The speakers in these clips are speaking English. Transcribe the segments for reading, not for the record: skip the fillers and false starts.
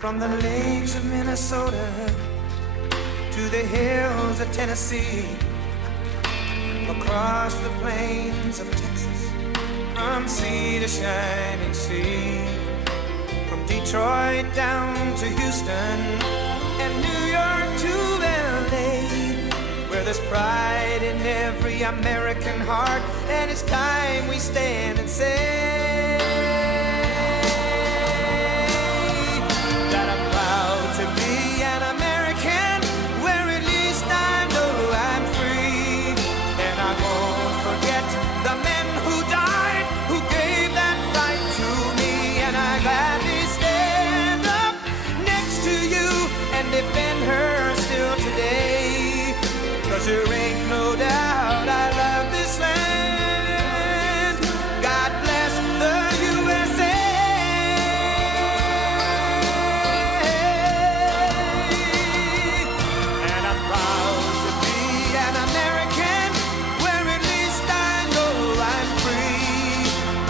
From the lakes of Minnesota to the hills of Tennessee, across the plains of Texas, from sea to shining sea, from Detroit down to Houston and New York to LA, where there's pride in every American heart, and it's time we stand and say that I'm proud to be an American, where at least I know I'm free. And I won't forget the men who died, who gave that right to me. And I gladly stand up next to you and defend her still today. 'Cause there ain't no doubt I love this land. God bless the USA. And I'm proud to be an American, where at least I know I'm free.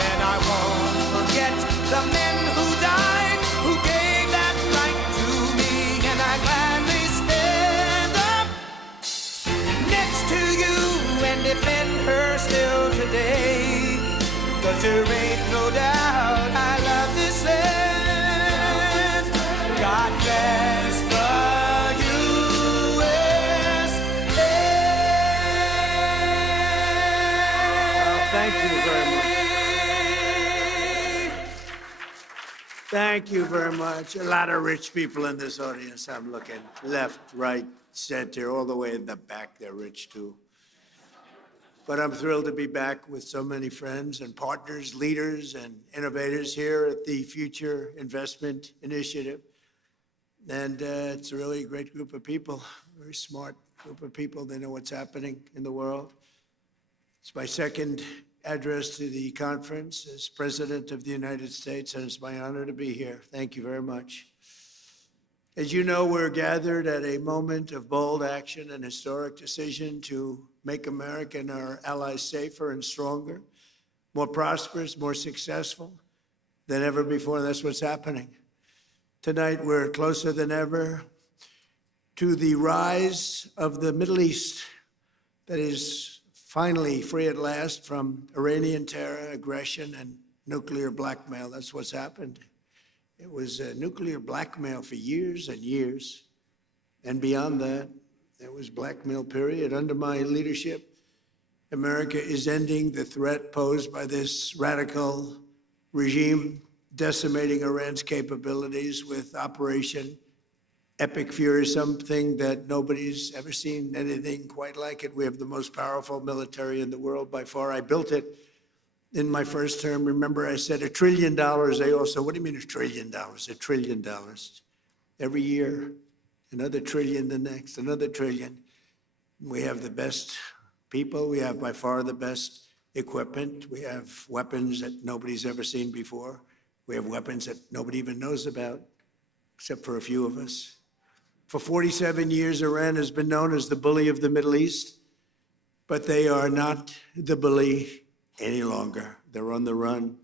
And I won't forget the men who died, who gave that right to me. And I gladly stand up next to you and defend her still today. 'Cause there ain't no doubt I love this land. God bless the USA. Thank you very much. Thank you very much. A lot of rich people in this audience. I'm looking left, right, center, all the way in the back. They're rich too. But I'm thrilled to be back with so many friends and partners, leaders and innovators here at the Future Investment Initiative. And it's a really great group of people, very smart group of people. They know what's happening in the world. It's my second address to the conference as President of the United States, and it's my honor to be here. Thank you very much. As you know, we're gathered at a moment of bold action and historic decision to make America and our allies safer and stronger, more prosperous, more successful than ever before. And that's what's happening. Tonight, we're closer than ever to the rise of the Middle East that is finally free at last from Iranian terror, aggression, and nuclear blackmail. That's what's happened. It was nuclear blackmail for years and years. And beyond that, there was blackmail, period. Under my leadership, America is ending the threat posed by this radical regime, decimating Iran's capabilities with Operation Epic Fury, something that nobody's ever seen anything quite like it. We have the most powerful military in the world by far. I built it in my first term. Remember, I said $1 trillion. They all said, what do you mean $1 trillion? $1 trillion. Every year, another trillion the next, another trillion. We have the best people. We have by far the best equipment. We have weapons that nobody's ever seen before. We have weapons that nobody even knows about, except for a few of us. For 47 years, Iran has been known as the bully of the Middle East, but they are not the bully any longer. They're on the run.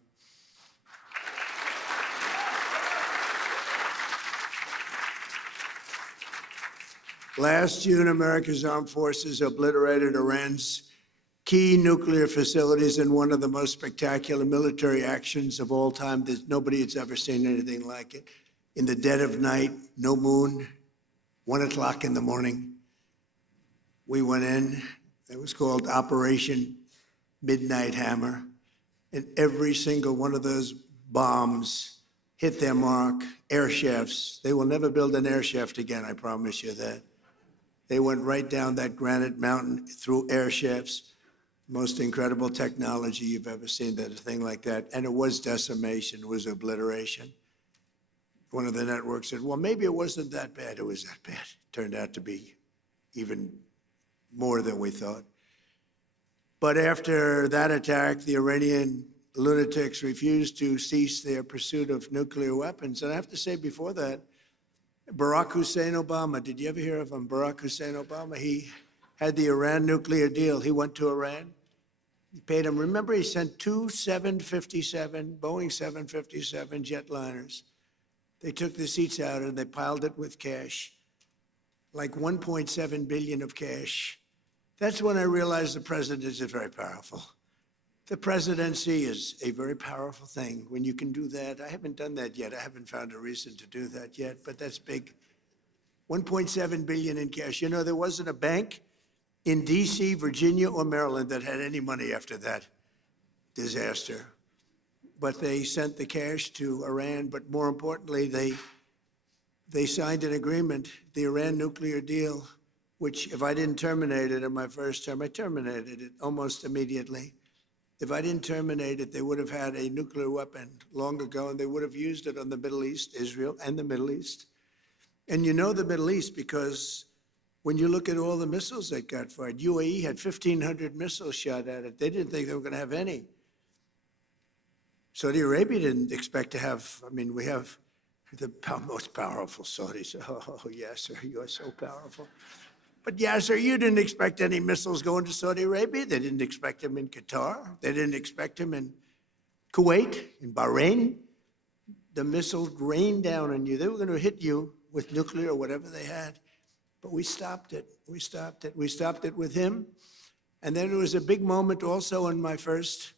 Last June, America's armed forces obliterated Iran's key nuclear facilities in one of the most spectacular military actions of all time. Nobody has ever seen anything like it. In the dead of night, no moon, 1 o'clock in the morning, we went in. It was called Operation Midnight Hammer. And every single one of those bombs hit their mark. Air shafts. They will never build an air shaft again, I promise you that. They went right down that granite mountain through air shafts. Most incredible technology you've ever seen, that a thing like that. And it was decimation, it was obliteration. One of the networks said, well, maybe it wasn't that bad. It was that bad. It turned out to be even more than we thought. But after that attack, the Iranian lunatics refused to cease their pursuit of nuclear weapons. And I have to say, before that, Barack Hussein Obama, did you ever hear of him? Barack Hussein Obama, he had the Iran nuclear deal. He went to Iran. He paid him. Remember, he sent two Boeing 757 jetliners They took the seats out and they piled it with cash, like 1.7 billion of cash. That's when I realized the president is very powerful. The presidency is a very powerful thing when you can do that. I haven't done that yet. I haven't found a reason to do that yet, but that's big. 1.7 billion in cash. You know, there wasn't a bank in DC, Virginia, or Maryland that had any money after that disaster. But they sent the cash to Iran, but more importantly, they signed an agreement, the Iran nuclear deal, which if I didn't terminate it in my first term, I terminated it almost immediately. If I didn't terminate it, they would have had a nuclear weapon long ago, and they would have used it on the Middle East, Israel and the Middle East. And you know the Middle East because when you look at all the missiles that got fired, UAE had 1,500 missiles shot at it. They didn't think they were going to have any. Saudi Arabia didn't expect to have, I mean, we have the most powerful Saudis. Oh, Yasser, you are so powerful. But Yasser, you didn't expect any missiles going to Saudi Arabia. They didn't expect them in Qatar. They didn't expect them in Kuwait, in Bahrain. The missiles rained down on you. They were going to hit you with nuclear or whatever they had. But we stopped it. We stopped it. We stopped it with him. And then there was a big moment also in my first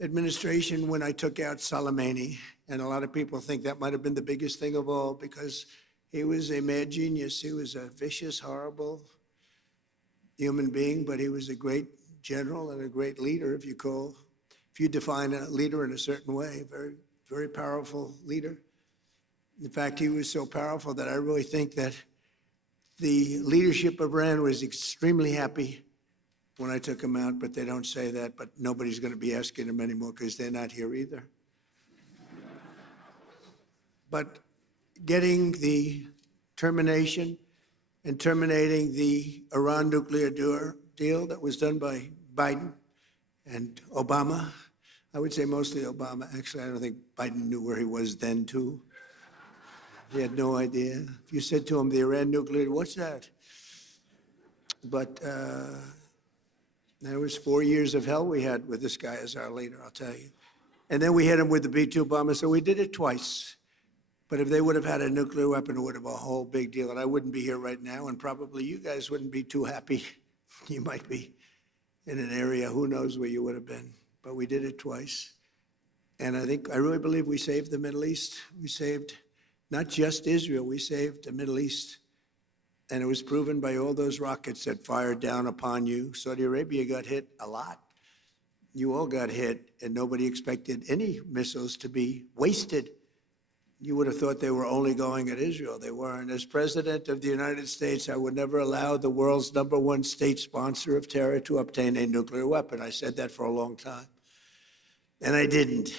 administration when I took out Soleimani. And a lot of people think that might have been the biggest thing of all because he was a mad genius. He was a vicious, horrible human being, but he was a great general and a great leader, if you define a leader in a certain way, very, very powerful leader. In fact, he was so powerful that I really think that the leadership of Iran was extremely happy when I took him out, but they don't say that, but nobody's going to be asking him anymore because they're not here either. But getting the termination and terminating the Iran nuclear deal that was done by Biden and Obama, I would say mostly Obama. Actually, I don't think Biden knew where he was then, too. He had no idea. If you said to him, the Iran nuclear, what's that? But there was 4 years of hell we had with this guy as our leader, I'll tell you. And then we hit him with the B-2 bomber, so we did it twice. But if they would have had a nuclear weapon, it would have been a whole big deal. And I wouldn't be here right now, and probably you guys wouldn't be too happy. You might be in an area, who knows where you would have been. But we did it twice. And I really believe we saved the Middle East. We saved not just Israel, we saved the Middle East. And it was proven by all those rockets that fired down upon you. Saudi Arabia got hit a lot. You all got hit, and nobody expected any missiles to be wasted. You would have thought they were only going at Israel. They weren't. As President of the United States, I would never allow the world's #1 state sponsor of terror to obtain a nuclear weapon. I said that for a long time. And I didn't.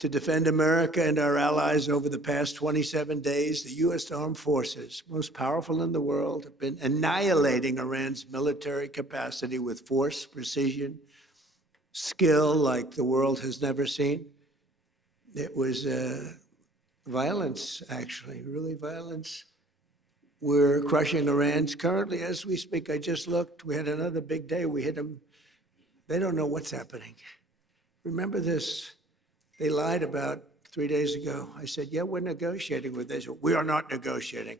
To defend America and our allies over the past 27 days, the U.S. Armed Forces, most powerful in the world, have been annihilating Iran's military capacity with force, precision, skill like the world has never seen. It was violence, actually, really violence. We're crushing Iran's currently, as we speak. I just looked. We had another big day. We hit them. They don't know what's happening. Remember this. They lied about 3 days ago. I said, yeah, we're negotiating with Israel. We are not negotiating.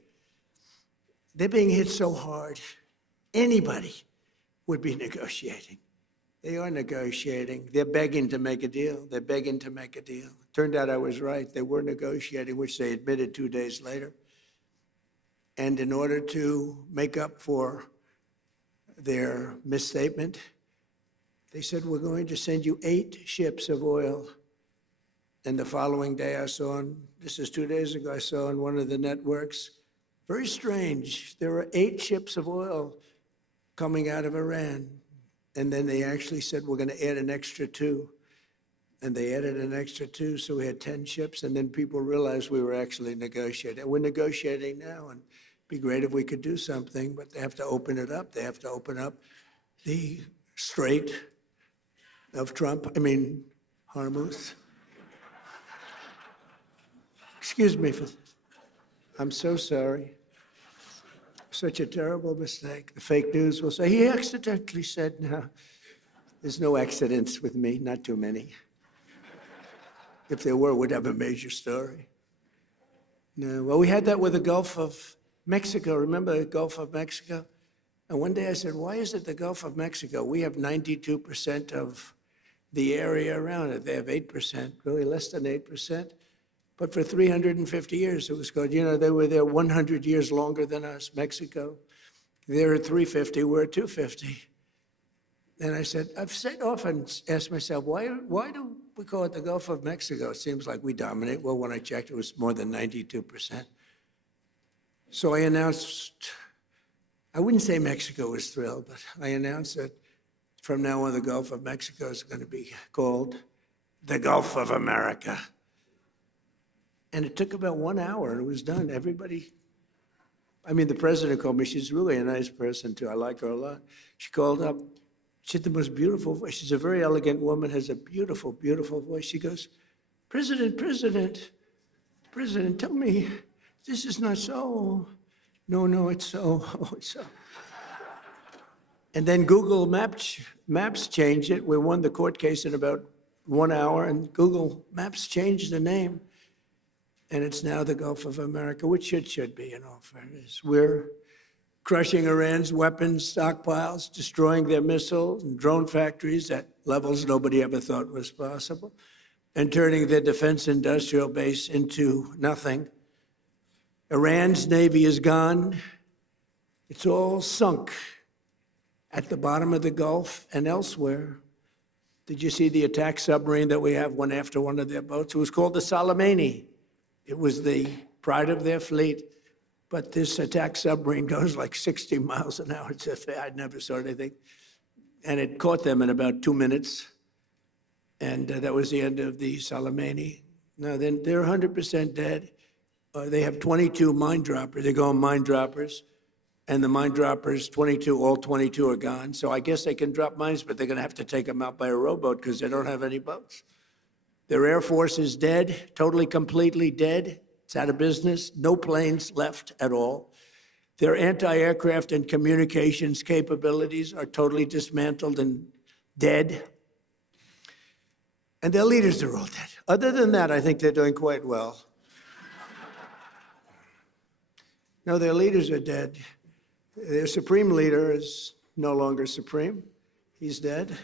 They're being hit so hard, anybody would be negotiating. They are negotiating. They're begging to make a deal. They're begging to make a deal. Turned out I was right. They were negotiating, which they admitted 2 days later. And in order to make up for their misstatement, they said, we're going to send you 8 ships of oil. And the following day I saw, this is 2 days ago, I saw on one of the networks, very strange, there were 8 ships of oil coming out of Iran. And then they actually said, we're going to add an extra 2. And they added an extra 2, so we had 10 ships. And then people realized we were actually negotiating. We're negotiating now, and it'd be great if we could do something, but they have to open it up. They have to open up the Strait of Hormuz. Excuse me for this. I'm so sorry. Such a terrible mistake. The fake news will say, he accidentally said, no. There's no accidents with me, not too many. If there were, we'd have a major story. No, well, we had that with the Gulf of Mexico. Remember the Gulf of Mexico? And one day I said, why is it the Gulf of Mexico? We have 92% of the area around it. They have 8%, really less than 8%. But for 350 years, it was good. You know, they were there 100 years longer than us, Mexico. They're at 350, we're at 250. And I said, often asked myself, why do we call it the Gulf of Mexico? It seems like we dominate. Well, when I checked, it was more than 92%. So I announced, I wouldn't say Mexico was thrilled, but I announced that from now on, the Gulf of Mexico is going to be called the Gulf of America. And it took about 1 hour and it was done. Everybody, I mean, the president called me. She's really a nice person too. I like her a lot. She called up. She had the most beautiful voice. She's a very elegant woman, has a beautiful, beautiful voice. She goes, President, tell me, this is not so. No, it's so. Oh, it's so. And then Google Maps changed it. We won the court case in about 1 hour, and Google Maps changed the name. And it's now the Gulf of America, which it should be, in all fairness. We're crushing Iran's weapons stockpiles, destroying their missiles and drone factories at levels nobody ever thought was possible, and turning their defense industrial base into nothing. Iran's navy is gone. It's all sunk at the bottom of the Gulf and elsewhere. Did you see the attack submarine that we have went after one of their boats? It was called the Salman. It was the pride of their fleet. But this attack submarine goes like 60 miles an hour. I'd never saw anything. And it caught them in about 2 minutes. And that was the end of the Salman. Now, then they're 100% dead. They have 22 mine droppers. They go on mine droppers. And the mine droppers, 22, all 22 are gone. So I guess they can drop mines, but they're going to have to take them out by a rowboat because they don't have any boats. Their Air Force is dead, totally, completely dead. It's out of business, no planes left at all. Their anti-aircraft and communications capabilities are totally dismantled and dead. And their leaders are all dead. Other than that, I think they're doing quite well. No, their leaders are dead. Their supreme leader is no longer supreme. He's dead. The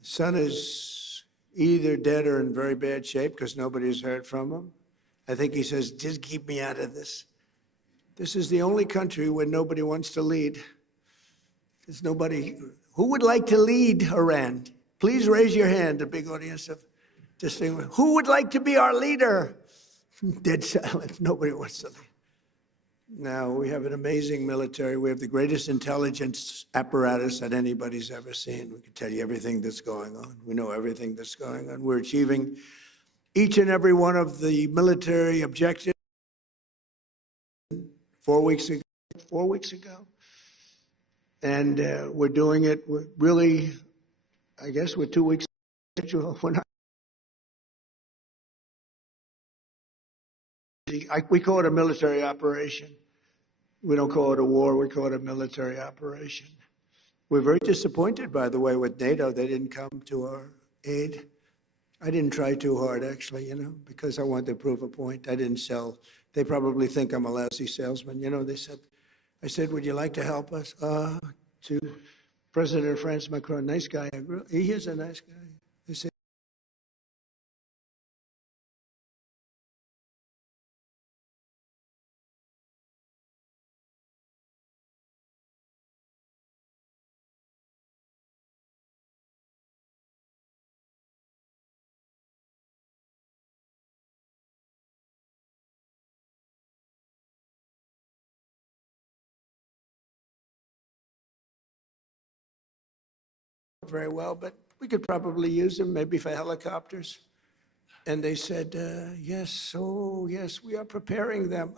son is either dead or in very bad shape because nobody's heard from him. I think he says, just keep me out of this. This is the only country where nobody wants to lead. There's nobody. Who would like to lead Iran? Please raise your hand, a big audience of distinguished. Who would like to be our leader? Dead silent. Nobody wants to lead. Now, we have an amazing military. We have the greatest intelligence apparatus that anybody's ever seen. We can tell you everything that's going on. We know everything that's going on. We're achieving each and every one of the military objectives 4 weeks ago. And we're doing it really, I guess, with 2 weeks. We call it a military operation. We don't call it a war, we call it a military operation. We're very disappointed, by the way, with NATO. They didn't come to our aid. I didn't try too hard, actually, because I wanted to prove a point. I didn't sell. They probably think I'm a lousy salesman. I said, would you like to help us? To President of France, Macron, nice guy. He is a nice guy. They said, very well, but we could probably use them maybe for helicopters. And they said, yes, oh, yes, we are preparing them.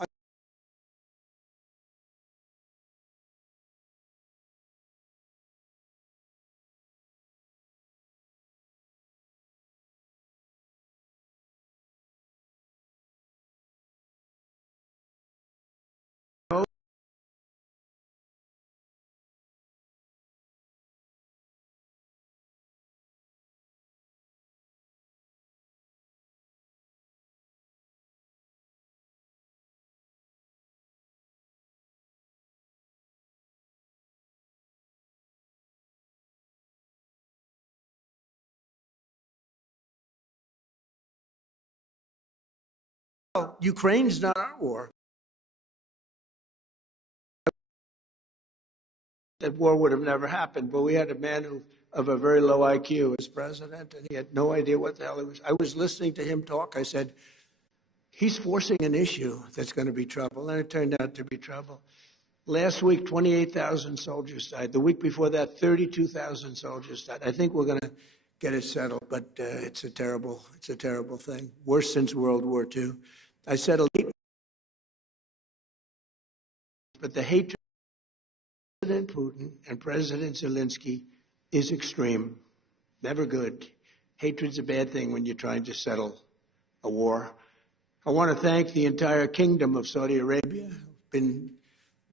Ukraine's not our war. That war would have never happened, but we had a man of a very low IQ as president, and he had no idea what the hell he was. I was listening to him talk. I said, he's forcing an issue that's going to be trouble, and it turned out to be trouble. Last week, 28,000 soldiers died. The week before that, 32,000 soldiers died. I think we're going to get it settled, but it's a terrible thing. Worse since World War II. I settled, but the hatred of President Putin and President Zelensky is extreme. Never good. Hatred's a bad thing when you're trying to settle a war. I want to thank the entire kingdom of Saudi Arabia. Been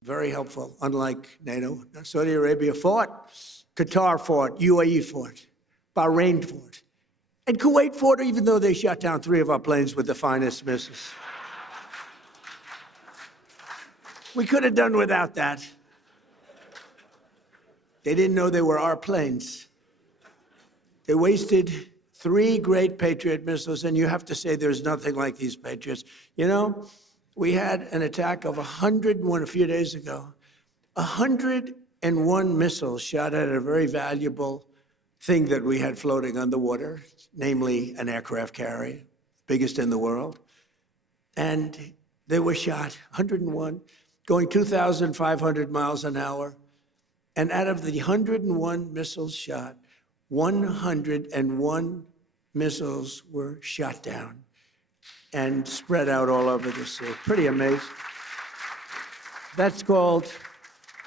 very helpful, unlike NATO. Saudi Arabia fought, Qatar fought, UAE fought, Bahrain fought, and Kuwait fought, even though they shot down 3 of our planes with the finest missiles. We could have done without that. They didn't know they were our planes. They wasted 3 great Patriot missiles, and you have to say there's nothing like these Patriots. You know, we had an attack of 101 a few days ago. 101 missiles shot at a very valuable thing that we had floating on the water, namely an aircraft carrier, biggest in the world. And they were shot, 101, going 2,500 miles an hour. And out of the 101 missiles shot, 101 missiles were shot down and spread out all over the sea. Pretty amazing. That's called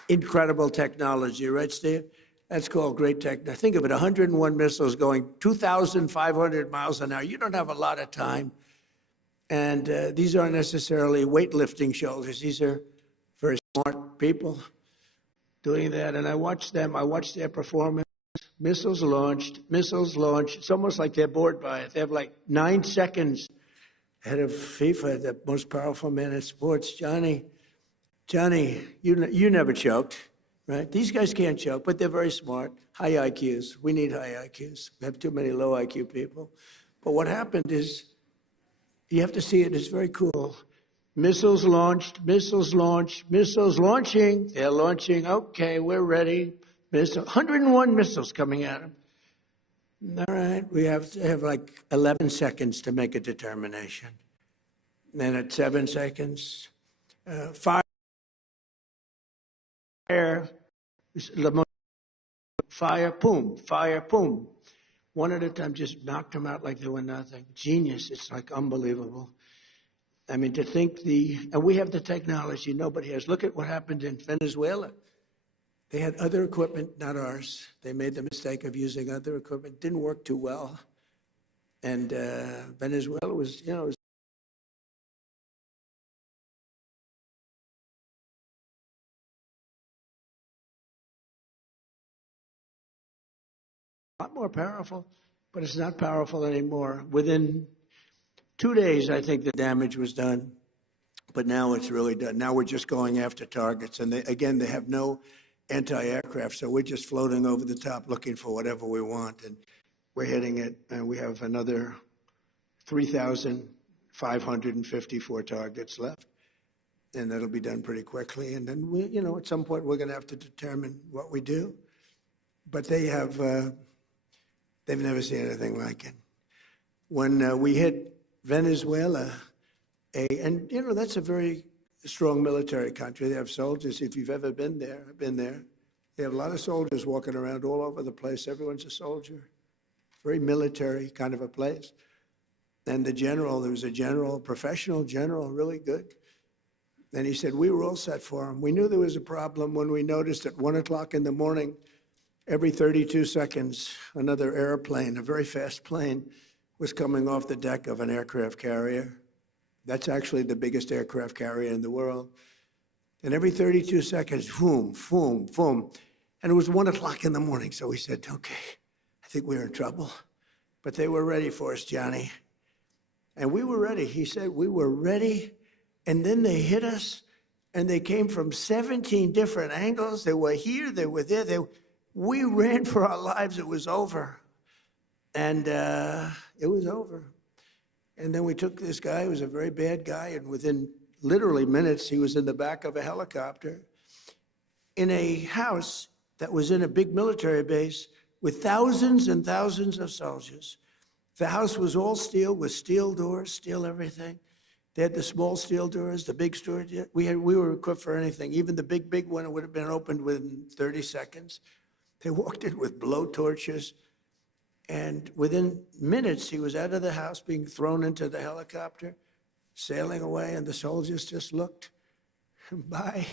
incredible technology, right, Steve? That's called great technology. Think of it, 101 missiles going 2,500 miles an hour. You don't have a lot of time. And these aren't necessarily weightlifting shoulders. These are very smart people doing that. And I watched them. I watched their performance. Missiles launched. It's almost like they're bored by it. They have like 9 seconds ahead of FIFA, the most powerful man in sports. Johnny, you never choked, right? These guys can't choke, but they're very smart. High IQs. We need high IQs. We have too many low IQ people. But what happened is, you have to see it. It's very cool. Missiles launched, missiles launching. They're launching. Okay, we're ready. 101 missiles coming at them. All right, we have to have like 11 seconds to make a determination. Then at 7 seconds, fire, boom. One at a time, just knocked them out like they were nothing. Genius. It's like unbelievable. I mean, to think and we have the technology nobody has. Look at what happened in Venezuela. They had other equipment, not ours. They made the mistake of using other equipment. It didn't work too well. And Venezuela was, was a lot more powerful, but it's not powerful anymore. Within 2 days, I think the damage was done, but now it's really done. Now we're just going after targets. And they have no anti-aircraft, so we're just floating over the top looking for whatever we want, and we're hitting it. And we have another 3,554 targets left, and that'll be done pretty quickly. And then we, at some point we're going to have to determine what we do. But they've never seen anything like it. When we hit Venezuela, that's a very strong military country. They have soldiers. If you've ever been there, I've been there. They have a lot of soldiers walking around all over the place. Everyone's a soldier. Very military kind of a place. And there was a general, professional general, really good. And he said, we were all set for him. We knew there was a problem when we noticed at 1 o'clock in the morning, every 32 seconds, another airplane, a very fast plane, was coming off the deck of an aircraft carrier. That's actually the biggest aircraft carrier in the world. And every 32 seconds, boom, boom, boom. And it was 1 o'clock in the morning. So we said, okay, I think we're in trouble. But they were ready for us, Johnny. And we were ready. He said, we were ready. And then they hit us. And they came from 17 different angles. They were here, they were there. We ran for our lives. It was over. And it was over. And then we took this guy who was a very bad guy, and within literally minutes, he was in the back of a helicopter in a house that was in a big military base with thousands and thousands of soldiers. The house was all steel with steel doors, steel everything. They had the small steel doors, the big storage. We were equipped for anything. Even the big one would have been opened within 30 seconds. They walked in with blow torches. And within minutes, he was out of the house, being thrown into the helicopter, sailing away, and the soldiers just looked. Bye,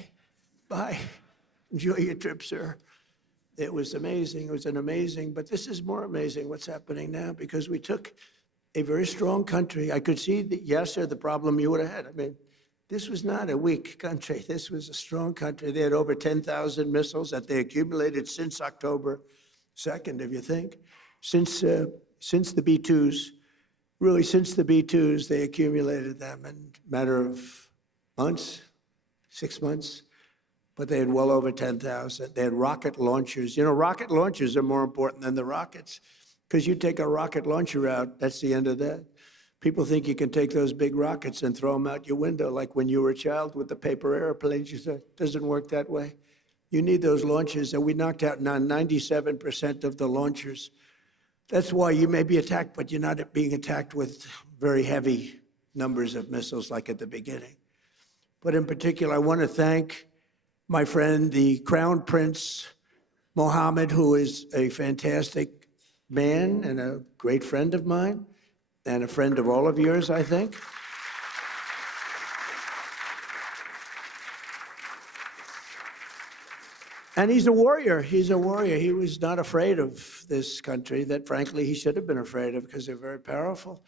bye. Enjoy your trip, sir. It was amazing. It was an amazing, but this is more amazing what's happening now, because we took a very strong country. I could see that, yes, sir, the problem you would have had. I mean, this was not a weak country. This was a strong country. They had over 10,000 missiles that they accumulated since October 2nd, if you think. Since the B-2s, really since the B-2s, they accumulated them in a matter of months, 6 months. But they had well over 10,000. They had rocket launchers. You know, rocket launchers are more important than the rockets, because you take a rocket launcher out, that's the end of that. People think you can take those big rockets and throw them out your window, like when you were a child with the paper airplanes. You said, it doesn't work that way. You need those launchers, and we knocked out now 97% of the launchers. That's why you may be attacked, but you're not being attacked with very heavy numbers of missiles like at the beginning. But in particular, I want to thank my friend, the Crown Prince Mohammed, who is a fantastic man and a great friend of mine, and a friend of all of yours, I think. And he's a warrior. He's a warrior. He was not afraid of this country that, frankly, he should have been afraid of, because they're very powerful.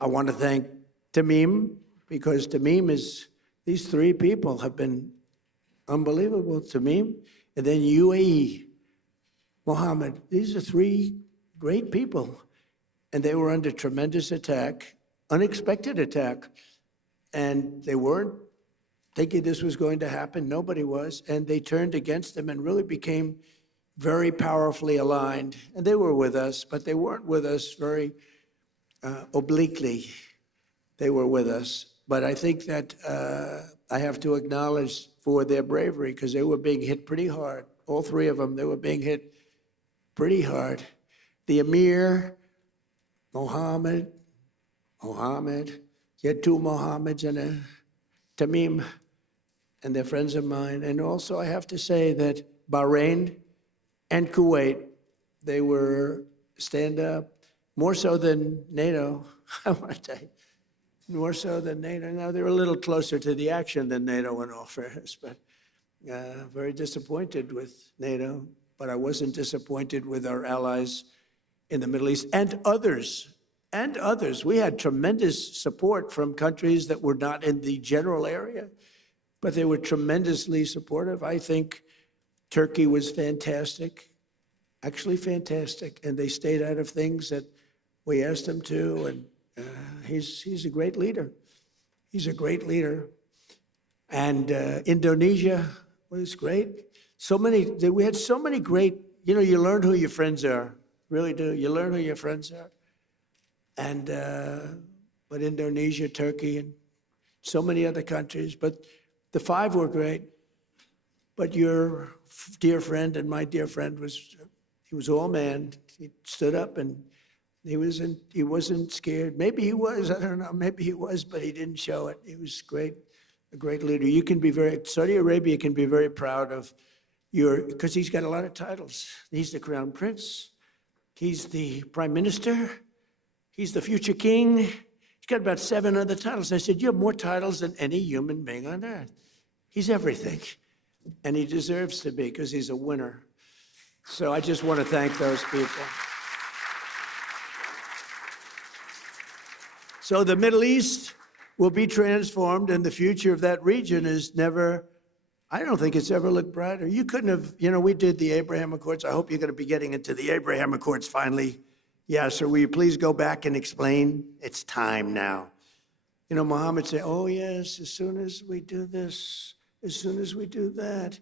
I want to thank Tamim, because Tamim is, these three people have been unbelievable. Tamim, and then UAE, Mohammed. These are three great people. And they were under tremendous attack, unexpected attack. And they weren't thinking this was going to happen. Nobody was. And they turned against them and really became very powerfully aligned. And they were with us, but they weren't with us very obliquely. They were with us. But I think that I have to acknowledge for their bravery, because they were being hit pretty hard. All three of them, they were being hit pretty hard. The Emir, Mohammed, you had two Mohammeds and a Tamim, and they're friends of mine. And also I have to say that Bahrain and Kuwait, they were stand up, more so than NATO, I want to tell you, more so than NATO. Now, they're a little closer to the action than NATO in all fairness, but very disappointed with NATO. But I wasn't disappointed with our allies in the Middle East and others. We had tremendous support from countries that were not in the general area, but they were tremendously supportive. I think Turkey was fantastic, actually fantastic, and they stayed out of things that we asked them to, and he's a great leader. He's a great leader. And Indonesia was great. We had so many great, you learn who your friends are, really do. You learn who your friends are. And, but Indonesia, Turkey, and so many other countries. But the five were great. But your dear friend and my dear friend he was all man. He stood up and he wasn't scared. Maybe he was, I don't know, maybe he was, but he didn't show it. He was great, a great leader. Saudi Arabia can be very proud of because he's got a lot of titles. He's the crown prince. He's the prime minister. He's the future king. He's got about 7 other titles. I said, you have more titles than any human being on earth. He's everything. And he deserves to be, because he's a winner. So I just want to thank those people. So the Middle East will be transformed, and the future of that region I don't think it's ever looked brighter. You couldn't have, we did the Abraham Accords. I hope you're going to be getting into the Abraham Accords finally. Yeah, sir, will you please go back and explain? It's time now. Mohammed said, oh, yes, as soon as we do this, as soon as we do that.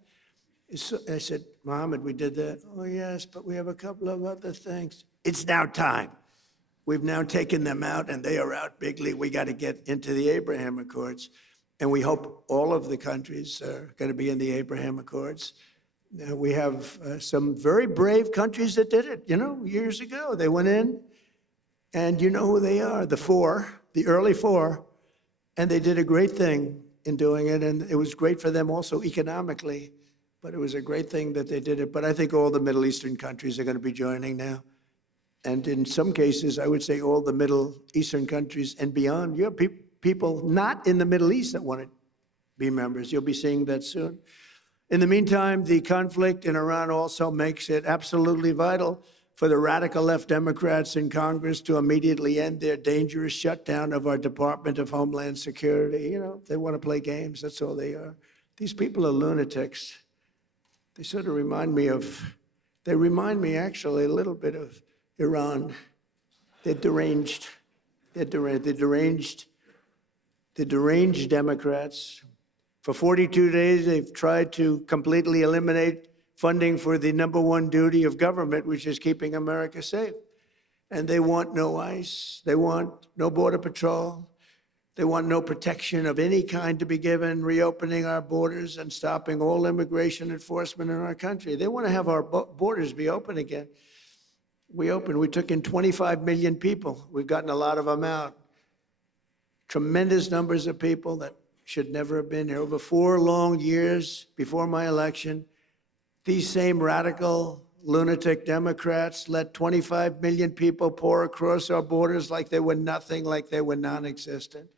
I said, Mohammed, we did that. Oh, yes, but we have a couple of other things. It's now time. We've now taken them out, and they are out bigly. We got to get into the Abraham Accords, and we hope all of the countries are going to be in the Abraham Accords. We have some very brave countries that did it, years ago. They went in, and you know who they are, the early four, and they did a great thing in doing it, and it was great for them also economically, but it was a great thing that they did it. But I think all the Middle Eastern countries are going to be joining now. And in some cases, I would say all the Middle Eastern countries and beyond. You have people not in the Middle East that want to be members. You'll be seeing that soon. In the meantime, the conflict in Iran also makes it absolutely vital for the radical left Democrats in Congress to immediately end their dangerous shutdown of our Department of Homeland Security. They want to play games. That's all they are. These people are lunatics. They sort of remind me actually a little bit of Iran. They're deranged. They're deranged Democrats. For 42 days, they've tried to completely eliminate funding for the #1 duty of government, which is keeping America safe. And they want no ICE. They want no Border Patrol. They want no protection of any kind to be given, reopening our borders and stopping all immigration enforcement in our country. They want to have our borders be open again. We took in 25 million people. We've gotten a lot of them out. Tremendous numbers of people that should never have been here. Over 4 long years before my election, these same radical, lunatic Democrats let 25 million people pour across our borders like they were nothing, like they were non-existent.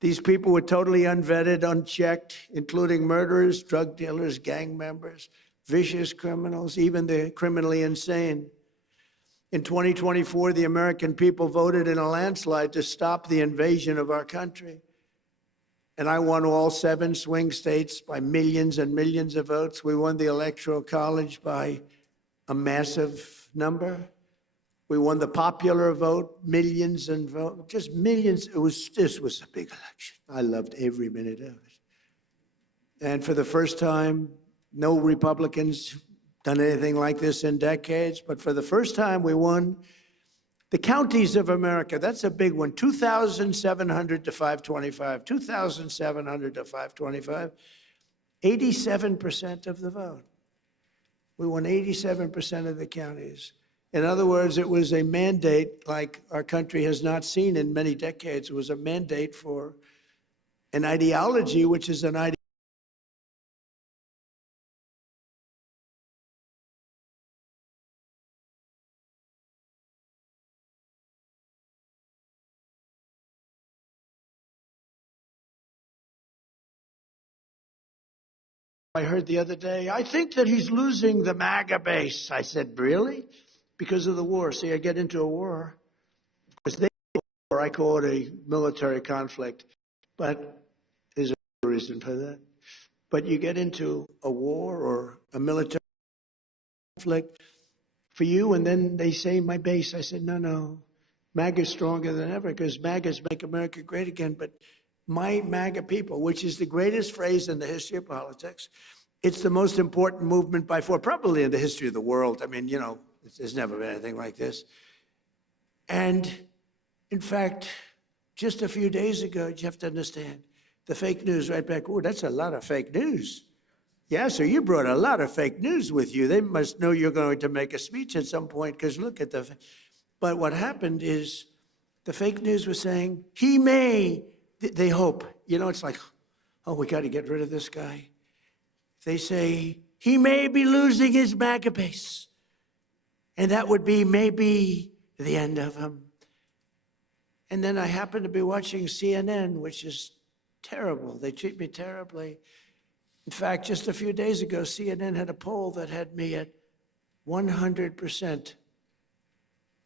These people were totally unvetted, unchecked, including murderers, drug dealers, gang members, vicious criminals, even the criminally insane. In 2024, the American people voted in a landslide to stop the invasion of our country. And I won all 7 swing states by millions and millions of votes. We won the Electoral College by a massive number. We won the popular vote, millions and vote, just millions. This was a big election. I loved every minute of it. And for the first time, no Republicans done anything like this in decades, but for the first time, we won the counties of America. That's a big one. 2,700 to 525. 2,700 to 525. 87% of the vote. We won 87% of the counties. In other words, it was a mandate like our country has not seen in many decades. It was a mandate for an ideology, which is an ideology. I heard the other day, I think that he's losing the MAGA base. I said, really? Because of the war. See, I get into a war. Because they war, I call it a military conflict. But there's a reason for that. But you get into a war or a military conflict for you, and then they say, my base. I said, no. MAGA's stronger than ever because MAGA's make America great again. But my MAGA people, which is the greatest phrase in the history of politics. It's the most important movement by far, probably in the history of the world. I mean, there's never been anything like this. And in fact, just a few days ago, you have to understand, the fake news right back, oh, that's a lot of fake news. Yeah, so you brought a lot of fake news with you. They must know you're going to make a speech at some point because look at but what happened is the fake news was saying, he may, they hope, it's like, oh, we got to get rid of this guy. They say, he may be losing his MAGA base. And that would be maybe the end of him. And then I happened to be watching CNN, which is terrible. They treat me terribly. In fact, just a few days ago, CNN had a poll that had me at 100%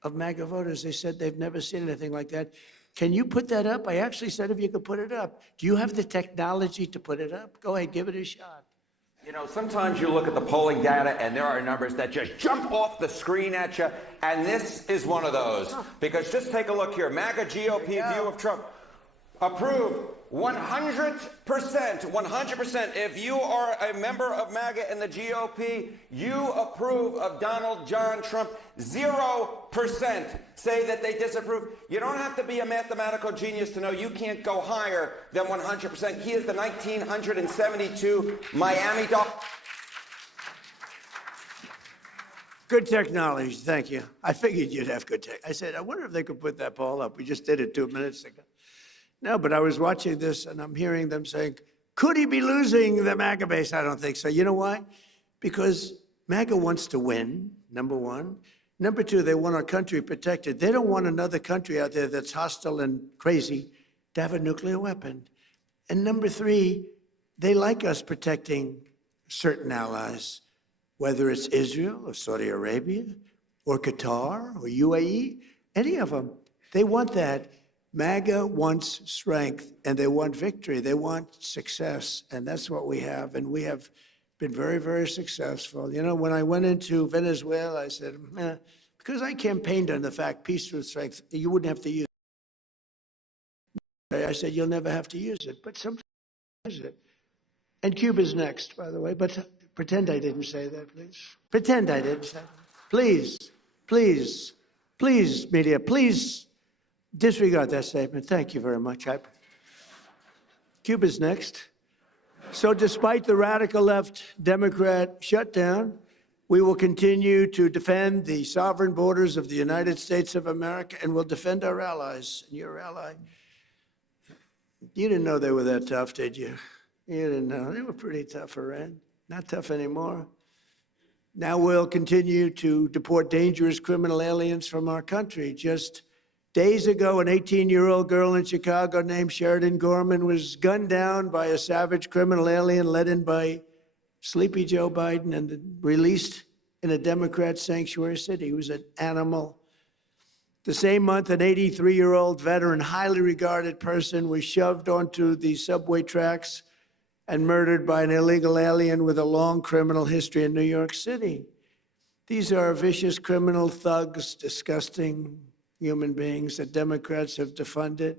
of MAGA voters. They said they've never seen anything like that. Can you put that up? I actually said if you could put it up. Do you have the technology to put it up? Go ahead, give it a shot. Sometimes you look at the polling data and there are numbers that just jump off the screen at you, and this is one of those. Because just take a look here. MAGA GOP view of Trump. approve 100%, 100%. If you are a member of MAGA and the GOP, you approve of Donald John Trump. 0% say that they disapprove. You don't have to be a mathematical genius to know you can't go higher than 100%. He is the 1972 Miami Dolphins. Good technology, thank you. I figured you'd have good tech. I said, I wonder if they could put that poll up. We just did it 2 minutes ago. No, but I was watching this and I'm hearing them saying, could he be losing the MAGA base? I don't think so. You know why? Because MAGA wants to win, number one. Number two, they want our country protected. They don't want another country out there that's hostile and crazy to have a nuclear weapon. And number three, they like us protecting certain allies, whether it's Israel or Saudi Arabia or Qatar or UAE, any of them. They want that. MAGA wants strength and they want victory. They want success, and that's what we have. And we have been very, very successful. You know, when I went into Venezuela, I said, because I campaigned on the fact peace through strength, you wouldn't have to use it. I said, you'll never have to use it, but sometimes use it. And Cuba's next, by the way, but pretend I didn't say that, please. Pretend I didn't say that. Please, please, please, media, please disregard that statement. Thank you very much. Cuba's next. So despite the radical left Democrat shutdown, we will continue to defend the sovereign borders of the United States of America, and we'll defend our allies. And your ally, you didn't know they were that tough, did you? You didn't know. They were pretty tough, Iran. Not tough anymore. Now we'll continue to deport dangerous criminal aliens from our country. Just days ago, an 18-year-old girl in Chicago named Sheridan Gorman was gunned down by a savage criminal alien led in by Sleepy Joe Biden and released in a Democrat sanctuary city. He was an animal. The same month, an 83-year-old veteran, highly regarded person, was shoved onto the subway tracks and murdered by an illegal alien with a long criminal history in New York City. These are vicious criminal thugs, disgusting human beings that Democrats have defunded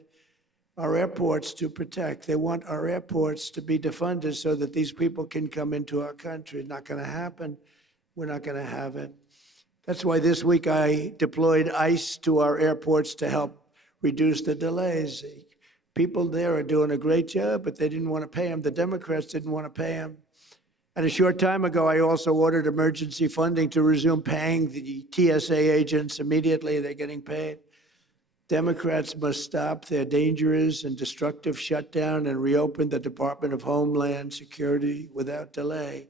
our airports to protect. They want our airports to be defunded so that these people can come into our country. Not going to happen. We're not going to have it. That's why this week I deployed ICE to our airports to help reduce the delays. People there are doing a great job, but they didn't want to pay them. The Democrats didn't want to pay them. And a short time ago, I also ordered emergency funding to resume paying the TSA agents immediately. They're getting paid. Democrats must stop their dangerous and destructive shutdown and reopen the Department of Homeland Security without delay.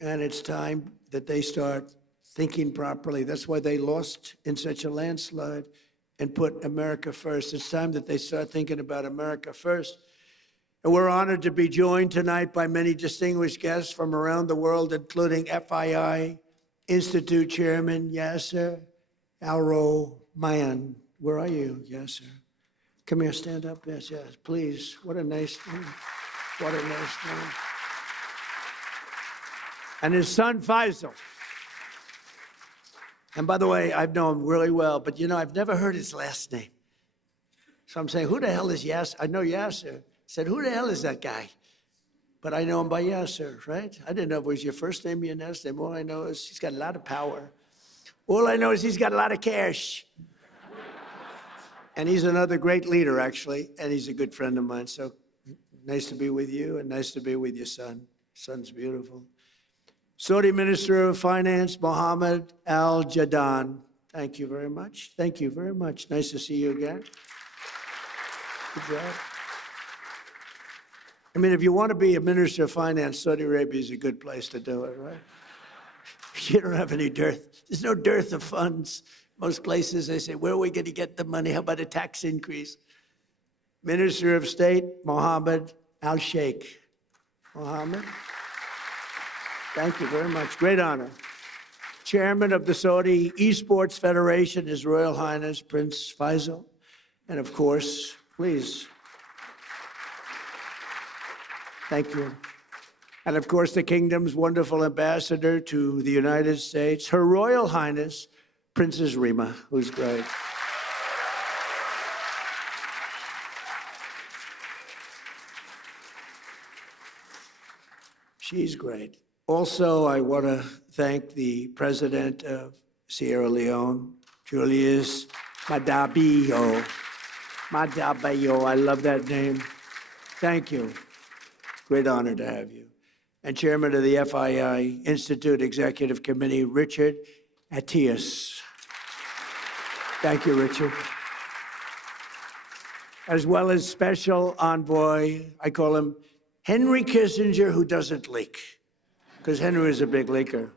And it's time that they start thinking properly. That's why they lost in such a landslide and put America first. It's time that they start thinking about America first. And we're honored to be joined tonight by many distinguished guests from around the world, including FII Institute Chairman Yasser Al-Romayan. Where are you, Yasser? Come here, stand up. Yes, yes, please. What a nice name. What a nice name. And his son, Faisal. And by the way, I've known him really well, but you know, I've never heard his last name. So I'm saying, who the hell is Yasser? I know Yasser. I said, who the hell is that guy? But I know him by Yasser, right? I didn't know if it was your first name or your last name. All I know is he's got a lot of power. All I know is he's got a lot of cash. And he's another great leader, actually, and he's a good friend of mine. So nice to be with you, and nice to be with your son. Son's beautiful. Saudi Minister of Finance, Mohammed Al-Jadaan. Thank you very much. Thank you very much. Nice to see you again. Good job. I mean, if you want to be a Minister of Finance, Saudi Arabia is a good place to do it, right? You don't have any dearth. There's no dearth of funds. Most places, they say, where are we going to get the money? How about a tax increase? Minister of State, Mohammed Al-Sheikh. Mohammed. Thank you very much. Great honor. Chairman of the Saudi Esports Federation, His Royal Highness Prince Faisal. And of course, please. Thank you. And of course, the kingdom's wonderful ambassador to the United States, Her Royal Highness Princess Rima, who's great. She's great. Also, I want to thank the president of Sierra Leone, Julius Madabio. Madabio, I love that name. Thank you. Great honor to have you. And chairman of the FII Institute Executive Committee, Richard Attias. Thank you, Richard. As well as special envoy, I call him Henry Kissinger, who doesn't leak, because Henry was a big leaker.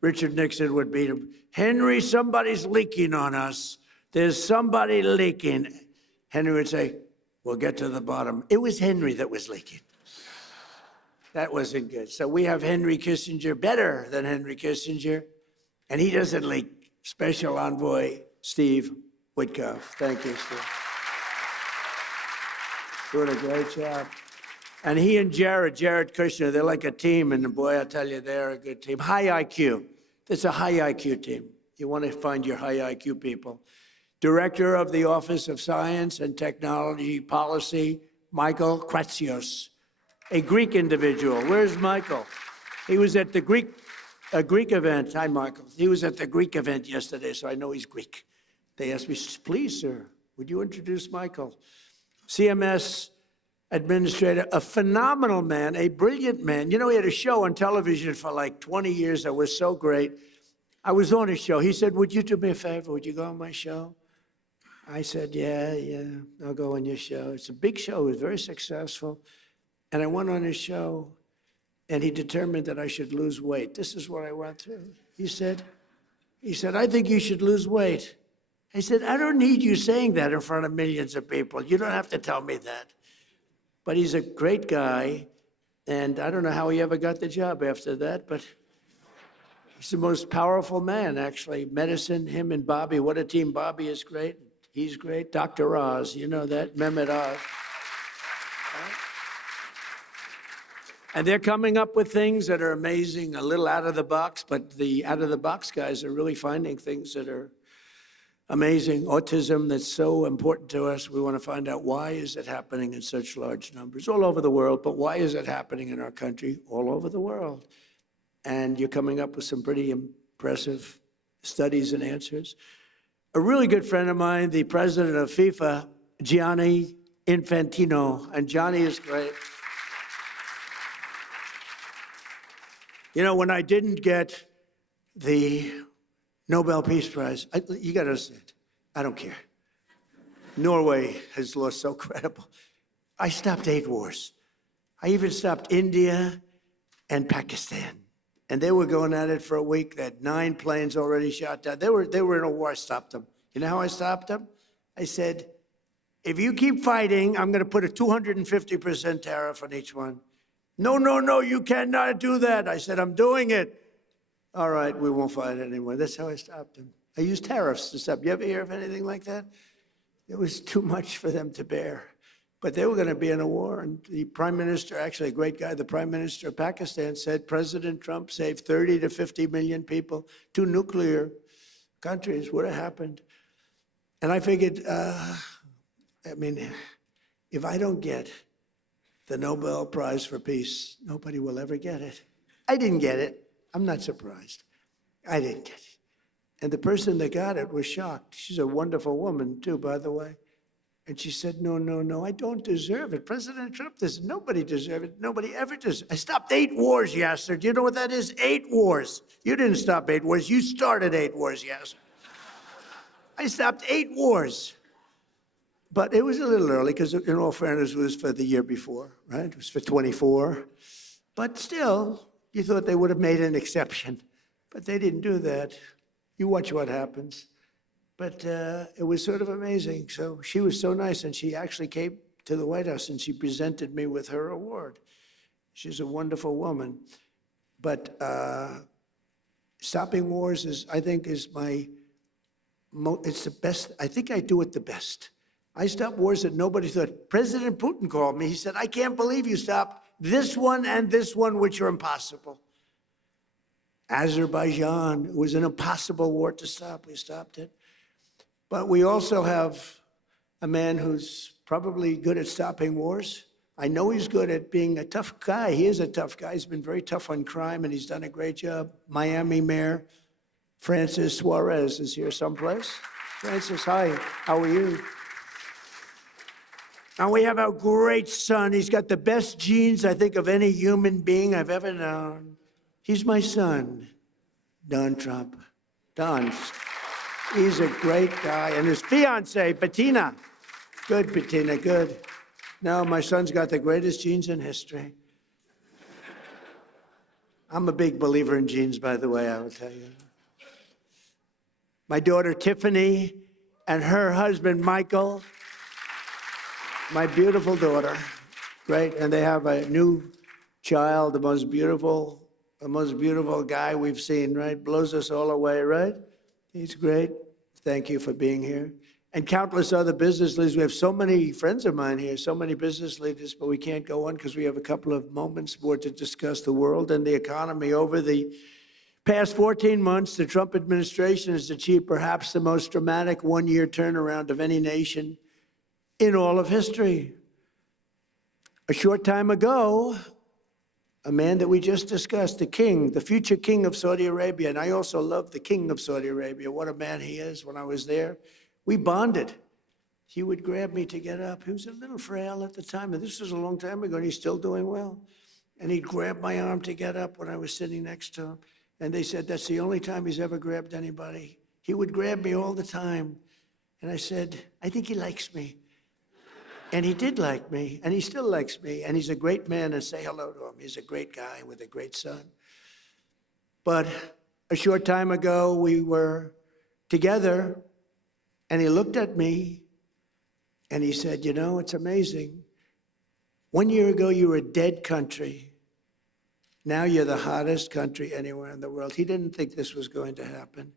Richard Nixon would beat him. Henry, somebody's leaking on us. There's somebody leaking. Henry would say, we'll get to the bottom. It was Henry that was leaking. That wasn't good. So we have Henry Kissinger, better than Henry Kissinger, and he doesn't leak. Special envoy, Steve Witkoff. Thank you, Steve. Doing a great job. And he and Jared Kushner, they're like a team, and boy, I tell you, they're a good team. High IQ. It's a high IQ team. You want to find your high IQ people. Director of the Office of Science and Technology Policy, Michael Kratsios, a Greek individual. Where's Michael? He was at the Greek event. Hi, Michael. He was at the Greek event yesterday, so I know he's Greek. They asked me, please, sir, would you introduce Michael? CMS administrator, a phenomenal man, a brilliant man. You know, he had a show on television for like 20 years that was so great. I was on his show. He said, would you do me a favor? Would you go on my show? I said, yeah, I'll go on your show. It's a big show. It was very successful. And I went on his show, and he determined that I should lose weight. This is what I went through. He said, I think you should lose weight. I said, I don't need you saying that in front of millions of people. You don't have to tell me that. But he's a great guy, and I don't know how he ever got the job after that, but he's the most powerful man, actually. Medicine, him and Bobby, what a team. Bobby is great. He's great. Dr. Oz, you know that, Mehmet Oz. And they're coming up with things that are amazing, a little out of the box, but the out of the box guys are really finding things that are amazing. Autism, that's so important to us. We want to find out, why is it happening in such large numbers all over the world, but why is it happening in our country all over the world? And you're coming up with some pretty impressive studies and answers. A really good friend of mine, the president of FIFA, Gianni Infantino, and Johnny is great. You know, when I didn't get the Nobel Peace Prize, you got to understand, I don't care. Norway has lost so credible. I stopped 8 wars. I even stopped India and Pakistan. And they were going at it for a week. They had 9 planes already shot down. They were in a war. I stopped them. You know how I stopped them? I said, if you keep fighting, I'm going to put a 250% tariff on each one. No, you cannot do that. I said, I'm doing it. All right, we won't fight anymore. That's how I stopped them. I used tariffs to stop. You ever hear of anything like that? It was too much for them to bear. But they were going to be in a war. And the prime minister, actually a great guy, the prime minister of Pakistan said President Trump saved 30 to 50 million people. 2 nuclear countries would have happened. And I figured, if I don't get the Nobel Prize for Peace, nobody will ever get it. I didn't get it. I'm not surprised. I didn't get it. And the person that got it was shocked. She's a wonderful woman, too, by the way. And she said, no, I don't deserve it. President Trump does. Nobody deserves it. Nobody ever does. I stopped 8 wars, Yasser. Do you know what that is? 8 wars. You didn't stop 8 wars. You started 8 wars, Yasser. I stopped 8 wars. But it was a little early because, in all fairness, it was for the year before, right? It was for 24. But still, you thought they would have made an exception. But they didn't do that. You watch what happens. But it was sort of amazing. So she was so nice, and she actually came to the White House, and she presented me with her award. She's a wonderful woman. But stopping wars I think, it's the best. I think I do it the best. I stopped wars that nobody thought. President Putin called me. He said, I can't believe you stopped this one and this one, which are impossible. Azerbaijan, it was an impossible war to stop. We stopped it. But we also have a man who's probably good at stopping wars, I know he's good at being a tough guy. He is a tough guy. He's been very tough on crime, and he's done a great job. Miami Mayor Francis Suarez is here someplace. Francis, hi. How are you? And we have our great son. He's got the best genes, I think, of any human being I've ever known. He's my son, Don Trump. Don, he's a great guy. And his fiance, Bettina. Good, Bettina, good. No, my son's got the greatest genes in history. I'm a big believer in genes, by the way, I will tell you. My daughter, Tiffany, and her husband, Michael. My beautiful daughter, great, and they have a new child, the most beautiful guy we've seen, right? Blows us all away, right? He's great. Thank you for being here. And countless other business leaders. We have so many friends of mine here, so many business leaders, but we can't go on because we have a couple of moments more to discuss the world and the economy. Over the past 14 months, the Trump administration has achieved perhaps the most dramatic one-year turnaround of any nation in all of history. A short time ago, a man that we just discussed, the king, the future king of Saudi Arabia, and I also love the king of Saudi Arabia, what a man he is. When I was there, we bonded. He would grab me to get up. He was a little frail at the time, and this was a long time ago, and he's still doing well. And he'd grab my arm to get up when I was sitting next to him. And they said that's the only time he's ever grabbed anybody. He would grab me all the time. And I said, I think he likes me. And he did like me, and he still likes me, and he's a great man, and say hello to him. He's a great guy with a great son. But a short time ago, we were together, and he looked at me, and he said, you know, it's amazing. 1 year ago, you were a dead country. Now you're the hottest country anywhere in the world. He didn't think this was going to happen.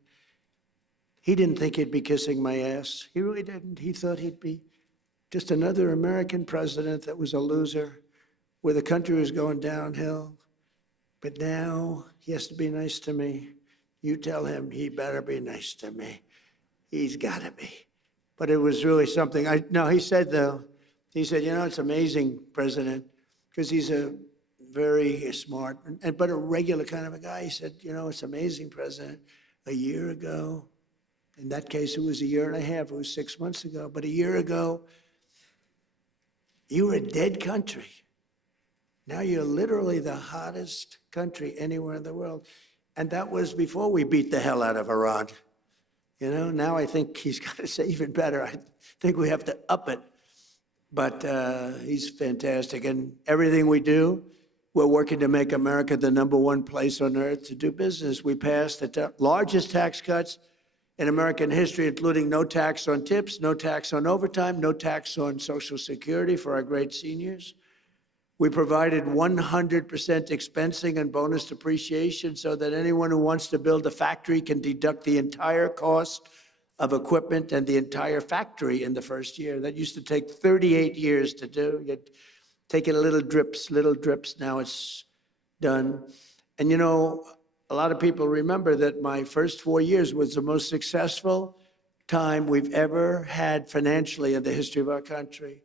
He didn't think he'd be kissing my ass. He really didn't. He thought he'd be just another American president that was a loser, where the country was going downhill. But now he has to be nice to me. You tell him he better be nice to me. He's got to be. But it was really something. He said, though, he said, you know, it's amazing, President, because he's a very smart, but a regular kind of a guy. He said, you know, it's amazing, President. A year ago, in that case, it was a year and a half. It was 6 months ago. But a year ago, you were a dead country. Now you're literally the hottest country anywhere in the world. And that was before we beat the hell out of Iran. You know, now I think he's got to say even better. I think we have to up it. But he's fantastic. And everything we do, we're working to make America the #1 place on earth to do business. We passed the largest tax cuts in American history, including no tax on tips, no tax on overtime, no tax on Social Security for our great seniors. We provided 100% expensing and bonus depreciation so that anyone who wants to build a factory can deduct the entire cost of equipment and the entire factory in the first year. That used to take 38 years to do. You'd take it little drips. Now it's done. And you know, a lot of people remember that my first 4 years was the most successful time we've ever had financially in the history of our country.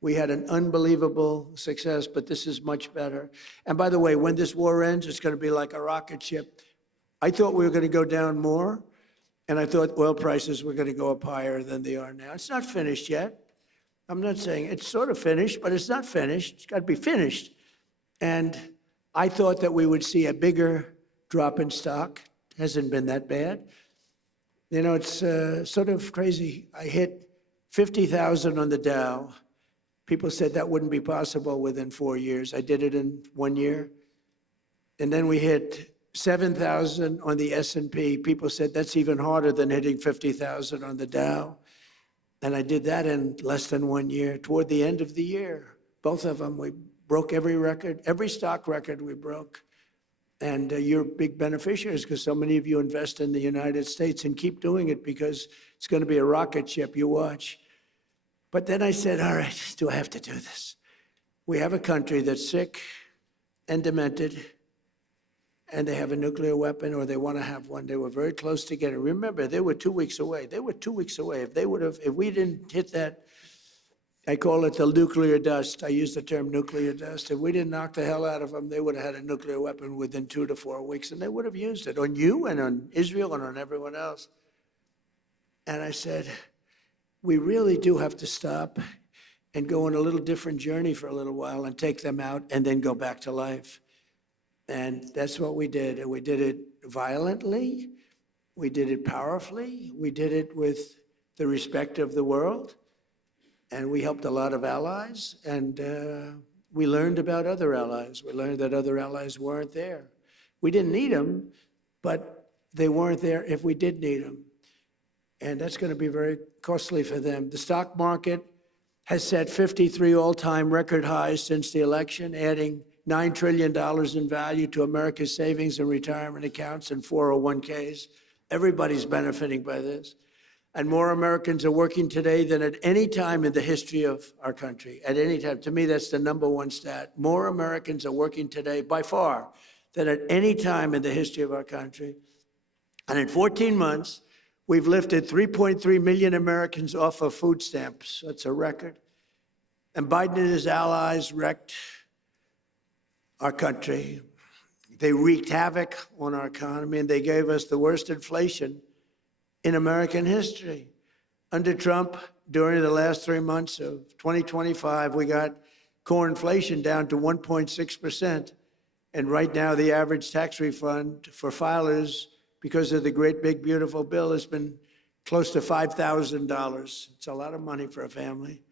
We had an unbelievable success, but this is much better. And by the way, when this war ends, it's going to be like a rocket ship. I thought we were going to go down more, and I thought oil prices were going to go up higher than they are now. It's not finished yet. I'm not saying it's sort of finished, but it's not finished. It's got to be finished. And I thought that we would see a bigger drop in stock. Hasn't been that bad. You know, it's sort of crazy. I hit 50,000 on the Dow. People said that wouldn't be possible within 4 years. I did it in 1 year. And then we hit 7,000 on the S&P. People said that's even harder than hitting 50,000 on the Dow. And I did that in less than 1 year. Toward the end of the year, both of them, we broke every record, every stock record we broke. And you're big beneficiaries because so many of you invest in the United States, and keep doing it because it's going to be a rocket ship. You watch. But then I said, all right, do I have to do this? We have a country that's sick and demented, and they have a nuclear weapon, or they want to have one. They were very close to getting it. Remember, they were 2 weeks away. They were 2 weeks away. If we didn't hit that I call it the nuclear dust. I use the term nuclear dust. If we didn't knock the hell out of them, they would have had a nuclear weapon within 2 to 4 weeks, and they would have used it on you and on Israel and on everyone else. And I said, we really do have to stop and go on a little different journey for a little while and take them out and then go back to life. And that's what we did. And we did it violently. We did it powerfully. We did it with the respect of the world. And we helped a lot of allies. And we learned about other allies. We learned that other allies weren't there. We didn't need them, but they weren't there if we did need them. And that's going to be very costly for them. The stock market has set 53 all-time record highs since the election, adding $9 trillion in value to America's savings and retirement accounts and 401ks. Everybody's benefiting by this. And more Americans are working today than at any time in the history of our country. At any time. To me, that's the number one stat. More Americans are working today, by far, than at any time in the history of our country. And in 14 months, we've lifted 3.3 million Americans off of food stamps. That's a record. And Biden and his allies wrecked our country. They wreaked havoc on our economy, and they gave us the worst inflation in American history. Under Trump, during the last 3 months of 2025, we got core inflation down to 1.6%. And right now, the average tax refund for filers, because of the great big beautiful bill, has been close to $5,000. It's a lot of money for a family.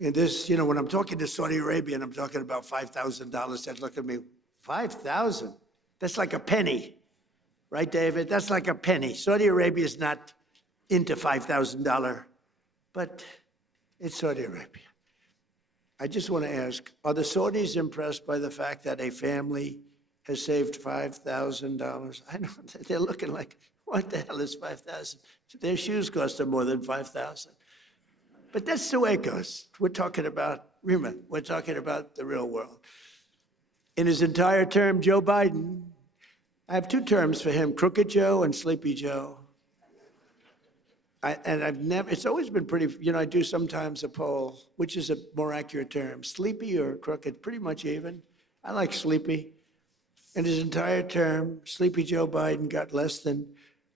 And this, you know, when I'm talking to Saudi Arabia and I'm talking about $5,000, they look at me, 5,000? That's like a penny, right, David? That's like a penny. Saudi Arabia is not into $5,000, but it's Saudi Arabia. I just want to ask, are the Saudis impressed by the fact that a family has saved $5,000? I know they're looking like, what the hell is 5,000? Their shoes cost them more than 5,000. But that's the way it goes. We're talking about, remember, we're talking about the real world. In his entire term, Joe Biden, I have 2 terms for him, Crooked Joe and Sleepy Joe. It's always been pretty, you know, I do sometimes a poll, which is a more accurate term, sleepy or crooked, pretty much even. I like sleepy. In his entire term, Sleepy Joe Biden got less than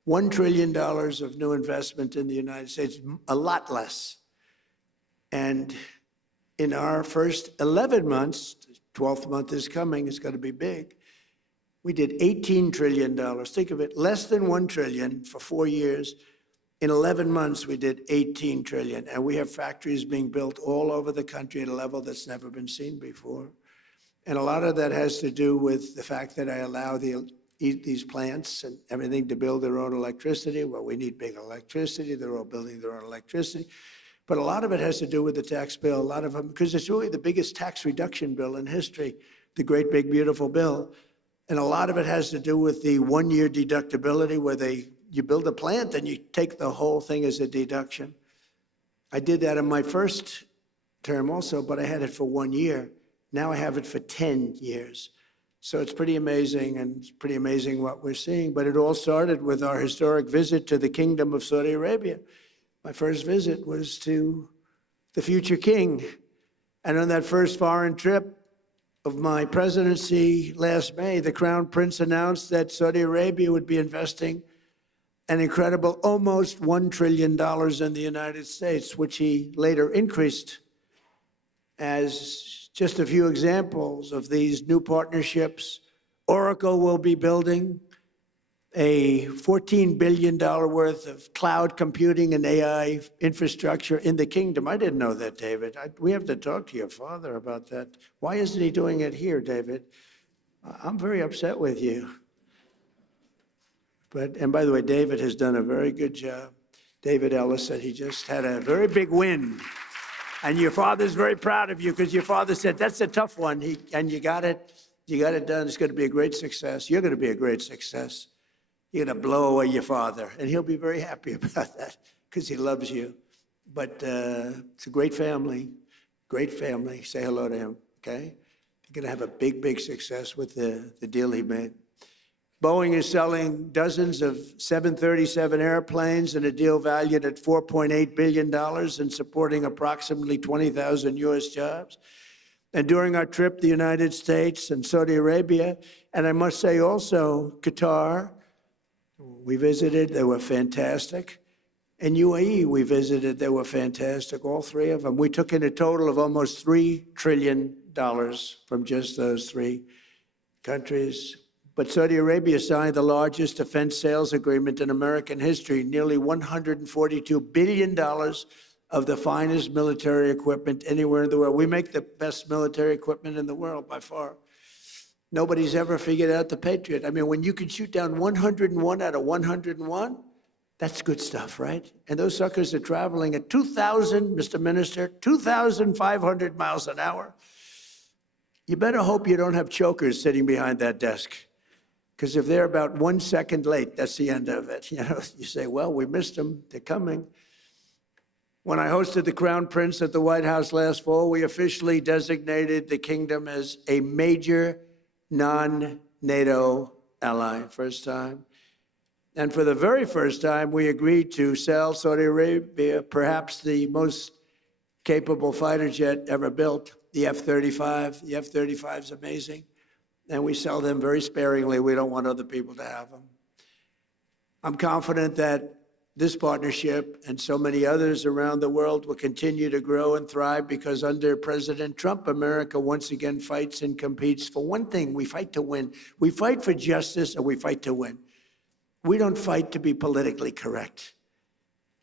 $1 trillion of new investment in the United States, a lot less. And in our first 11 months, 12th month is coming, it's going to be big, we did $18 trillion. Think of it, less than $1 trillion for 4 years. In 11 months, we did $18 trillion. And we have factories being built all over the country at a level that's never been seen before. And a lot of that has to do with the fact that I allow these plants and everything to build their own electricity. Well, we need big electricity. They're all building their own electricity. But a lot of it has to do with the tax bill, a lot of them, because it's really the biggest tax reduction bill in history, the great big beautiful bill. And a lot of it has to do with the 1-year deductibility where you build a plant and you take the whole thing as a deduction. I did that in my first term also, but I had it for 1 year. Now I have it for 10 years. So it's pretty amazing, and it's pretty amazing what we're seeing. But it all started with our historic visit to the Kingdom of Saudi Arabia. My first visit was to the future king. And on that first foreign trip of my presidency last May, the Crown Prince announced that Saudi Arabia would be investing an incredible almost $1 trillion in the United States, which he later increased. As just a few examples of these new partnerships, Oracle will be building a $14 billion worth of cloud computing and AI infrastructure in the kingdom. I didn't know that, David. We have to talk to your father about that. Why isn't he doing it here, David? I'm very upset with you. And by the way, David has done a very good job. David Ellis said he just had a very big win. And your father's very proud of you because your father said, that's a tough one. And you got it done. It's going to be a great success. You're going to be a great success. You're going to blow away your father. And he'll be very happy about that because he loves you. But it's a great family, great family. Say hello to him, okay? You're going to have a big, big success with the deal he made. Boeing is selling dozens of 737 airplanes in a deal valued at $4.8 billion and supporting approximately 20,000 U.S. jobs. And during our trip, the United States and Saudi Arabia, and I must say also Qatar, we visited, they were fantastic. And UAE, we visited, they were fantastic, all three of them. We took in a total of almost $3 trillion from just those three countries. But Saudi Arabia signed the largest defense sales agreement in American history, nearly $142 billion of the finest military equipment anywhere in the world. We make the best military equipment in the world by far. Nobody's ever figured out the Patriot. I mean, when you can shoot down 101 out of 101, that's good stuff, right? And those suckers are traveling at 2,000, Mr. Minister, 2,500 miles an hour. You better hope you don't have chokers sitting behind that desk. Because if they're about 1 second late, that's the end of it. You know, you say, well, we missed them, they're coming. When I hosted the Crown Prince at the White House last fall, we officially designated the kingdom as a major non-NATO ally, first time. And for the very first time, we agreed to sell Saudi Arabia perhaps the most capable fighter jet ever built, the F-35. The F-35 is amazing. And we sell them very sparingly. We don't want other people to have them. I'm confident that this partnership and so many others around the world will continue to grow and thrive because under President Trump, America once again fights and competes for one thing. We fight to win. We fight for justice and we fight to win. We don't fight to be politically correct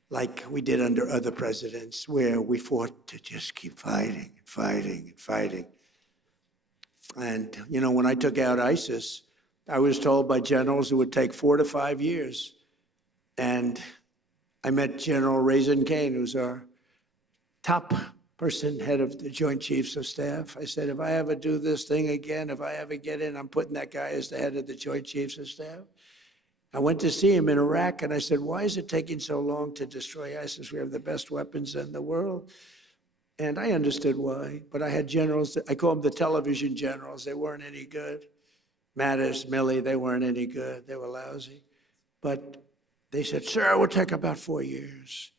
like we did under other presidents where we fought to just keep fighting and fighting and fighting. And, you know, when I took out ISIS, I was told by generals it would take 4 to 5 years. And I met General Raisin Kane, who's our top person, head of the Joint Chiefs of Staff. I said, if I ever do this thing again, if I ever get in, I'm putting that guy as the head of the Joint Chiefs of Staff. I went to see him in Iraq, and I said, why is it taking so long to destroy ISIS? We have the best weapons in the world. And I understood why, but I had generals, I call them the television generals. They weren't any good. Mattis, Milley, they weren't any good. They were lousy. But they said, sir, it will take about 4 years.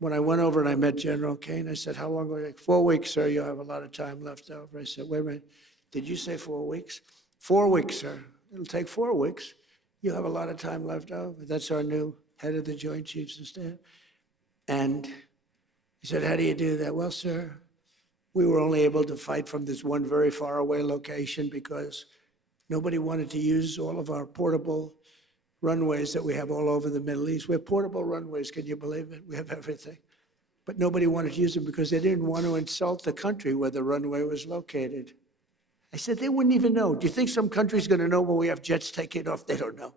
When I went over and I met General Kane, I said, how long will it take? 4 weeks, sir, you'll have a lot of time left over. I said, wait a minute, did you say 4 weeks? 4 weeks, sir. It'll take 4 weeks. You'll have a lot of time left over. That's our new head of the Joint Chiefs of Staff. And he said, how do you do that? Well, sir, we were only able to fight from this one very far away location because nobody wanted to use all of our portable runways that we have all over the Middle East. We have portable runways, can you believe it? We have everything. But nobody wanted to use them because they didn't want to insult the country where the runway was located. I said, they wouldn't even know. Do you think some country's going to know when we have jets taking off? They don't know.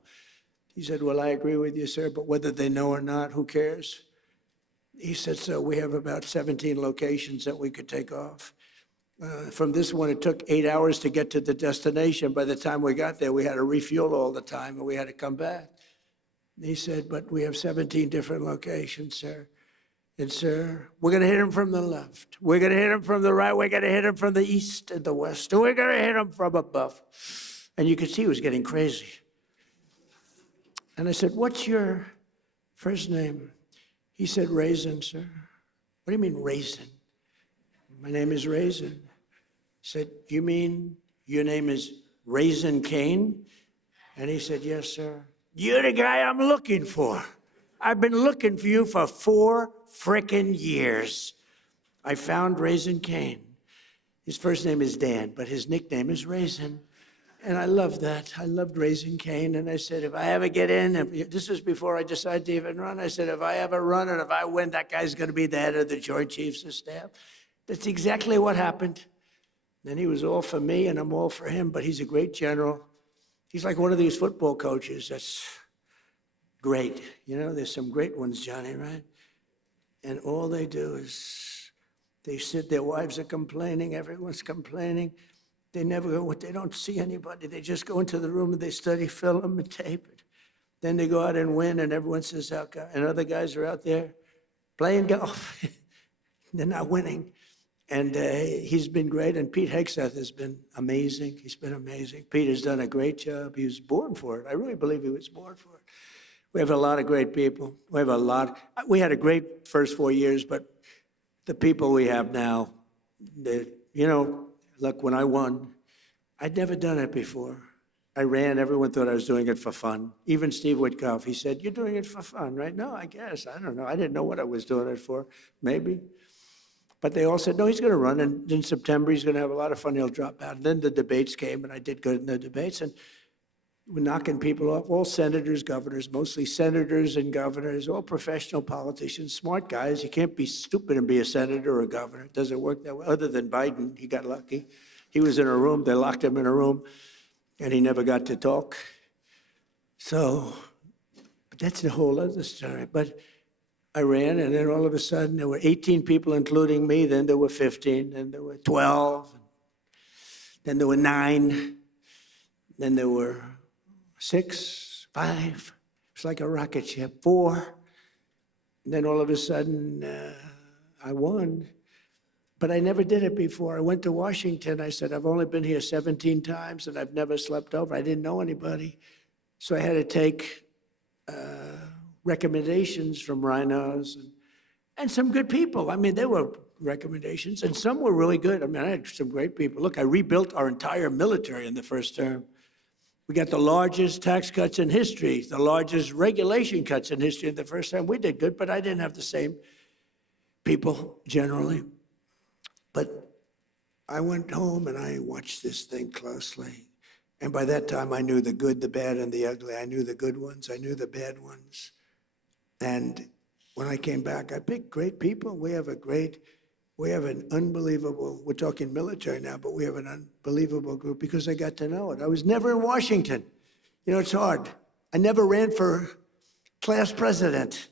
He said, well, I agree with you, sir, but whether they know or not, who cares? He said, so we have about 17 locations that we could take off. From this one, it took 8 hours to get to the destination. By the time we got there, we had to refuel all the time, and we had to come back. He said, but we have 17 different locations, sir. And, sir, we're going to hit him from the left. We're going to hit him from the right. We're going to hit him from the east and the west. And we're going to hit him from above. And you could see he was getting crazy. And I said, what's your first name? He said, Raisin, sir. What do you mean, Raisin? My name is Raisin. I said, you mean your name is Raisin Kane? And he said, yes, sir. You're the guy I'm looking for. I've been looking for you for 4 frickin' years. I found Raisin Kane. His first name is Dan, but his nickname is Raisin. And I love that. I loved Raisin Kane. And I said, if I ever get in, this was before I decided to even run, I said, if I ever run and if I win, that guy's going to be the head of the Joint Chiefs of Staff. That's exactly what happened. Then he was all for me, and I'm all for him, but he's a great general. He's like one of these football coaches that's great. You know, there's some great ones, Johnny, right? And all they do is they sit, their wives are complaining, everyone's complaining. They never go, they don't see anybody. They just go into the room and they study film and tape it. Then they go out and win, and everyone says, and other guys are out there playing golf. They're not winning. And he's been great. And Pete Hegseth has been amazing. He's been amazing. Pete has done a great job. He was born for it. I really believe he was born for it. We have a lot of great people. We have a lot. We had a great first 4 years, but the people we have now, look, when I won, I'd never done it before. I ran, everyone thought I was doing it for fun. Even Steve Witkoff, he said, "You're doing it for fun, right?" No, I guess, I don't know. I didn't know what I was doing it for, maybe. But they all said, no, he's gonna run, and in September, he's gonna have a lot of fun, he'll drop out. And then the debates came, and I did good in the debates, and we're knocking people off, all senators, governors, mostly senators and governors, all professional politicians, smart guys. You can't be stupid and be a senator or a governor. It doesn't work that way. Other than Biden, he got lucky. He was in a room, they locked him in a room, and he never got to talk. So, but that's a whole other story. But I ran, and then all of a sudden, there were 18 people, including me. Then there were 15, then there were 12, then there were 9, then there were 6, 5. It's like a rocket ship. 4. And then all of a sudden, I won. But I never did it before. I went to Washington. I said, I've only been here 17 times, and I've never slept over. I didn't know anybody. So I had to take recommendations from rhinos and some good people. I mean, there were recommendations, and some were really good. I mean, I had some great people. Look, I rebuilt our entire military in the first term. We got the largest tax cuts in history, the largest regulation cuts in history in the first term. We did good, but I didn't have the same people generally. But I went home and I watched this thing closely. And by that time, I knew the good, the bad, and the ugly. I knew the good ones. I knew the bad ones. And when I came back, I picked great people. We have an unbelievable, we're talking military now, but we have an unbelievable group because I got to know it. I was never in Washington. You know, it's hard. I never ran for class president.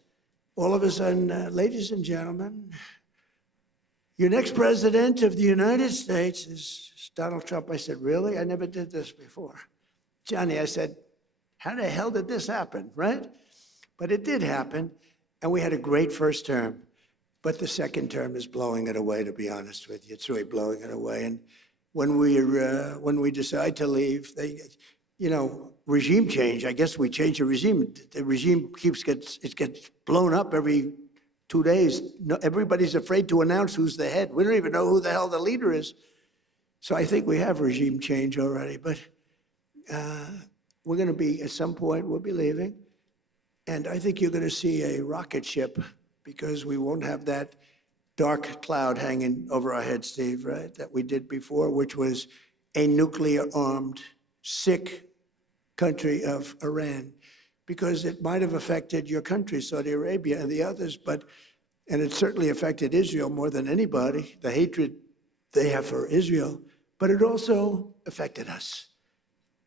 All of a sudden, ladies and gentlemen, your next president of the United States is Donald Trump. I said, really? I never did this before. Johnny, I said, how the hell did this happen, right? But it did happen, and we had a great first term. But the second term is blowing it away, to be honest with you. It's really blowing it away. And when we decide to leave, regime change, I guess we change the regime. The regime gets blown up every 2 days. No, everybody's afraid to announce who's the head. We don't even know who the hell the leader is. So I think we have regime change already, but we're going to be, at some point, we'll be leaving. And I think you're going to see a rocket ship because we won't have that dark cloud hanging over our heads, Steve, right, that we did before, which was a nuclear-armed, sick country of Iran, because it might have affected your country, Saudi Arabia, and the others, and it certainly affected Israel more than anybody, the hatred they have for Israel, but it also affected us,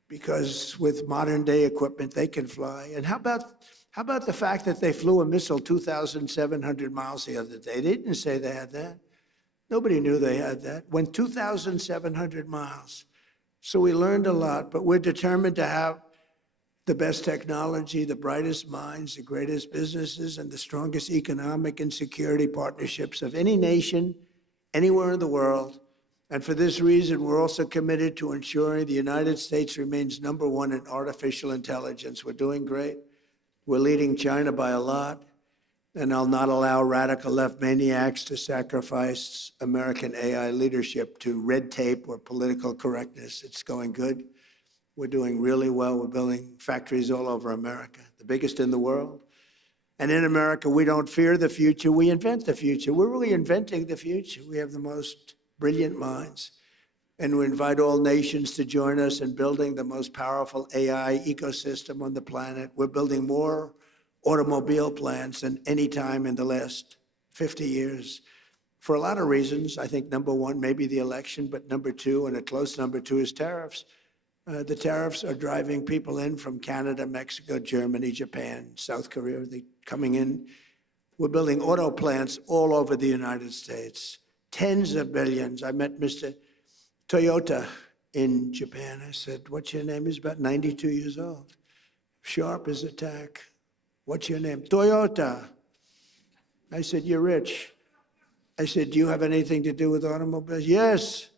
because with modern-day equipment, they can fly. And how about the fact that they flew a missile 2,700 miles the other day? They didn't say they had that. Nobody knew they had that. Went 2,700 miles. So we learned a lot, but we're determined to have the best technology, the brightest minds, the greatest businesses, and the strongest economic and security partnerships of any nation, anywhere in the world. And for this reason, we're also committed to ensuring the United States remains number one in artificial intelligence. We're doing great. We're leading China by a lot, and I'll not allow radical left maniacs to sacrifice American AI leadership to red tape or political correctness. It's going good. We're doing really well. We're building factories all over America, the biggest in the world. And in America, we don't fear the future, we invent the future. We're really inventing the future. We have the most brilliant minds. And we invite all nations to join us in building the most powerful AI ecosystem on the planet. We're building more automobile plants than any time in the last 50 years. For a lot of reasons. I think number one, maybe the election, but number two, and a close number two, is tariffs. The tariffs are driving people in from Canada, Mexico, Germany, Japan, South Korea. They're coming in. We're building auto plants all over the United States, tens of billions. I met Mr. Toyota in Japan. I said, what's your name? He's about 92 years old. Sharp as a tack. What's your name? Toyota. I said, you're rich. I said, do you have anything to do with automobiles? Yes.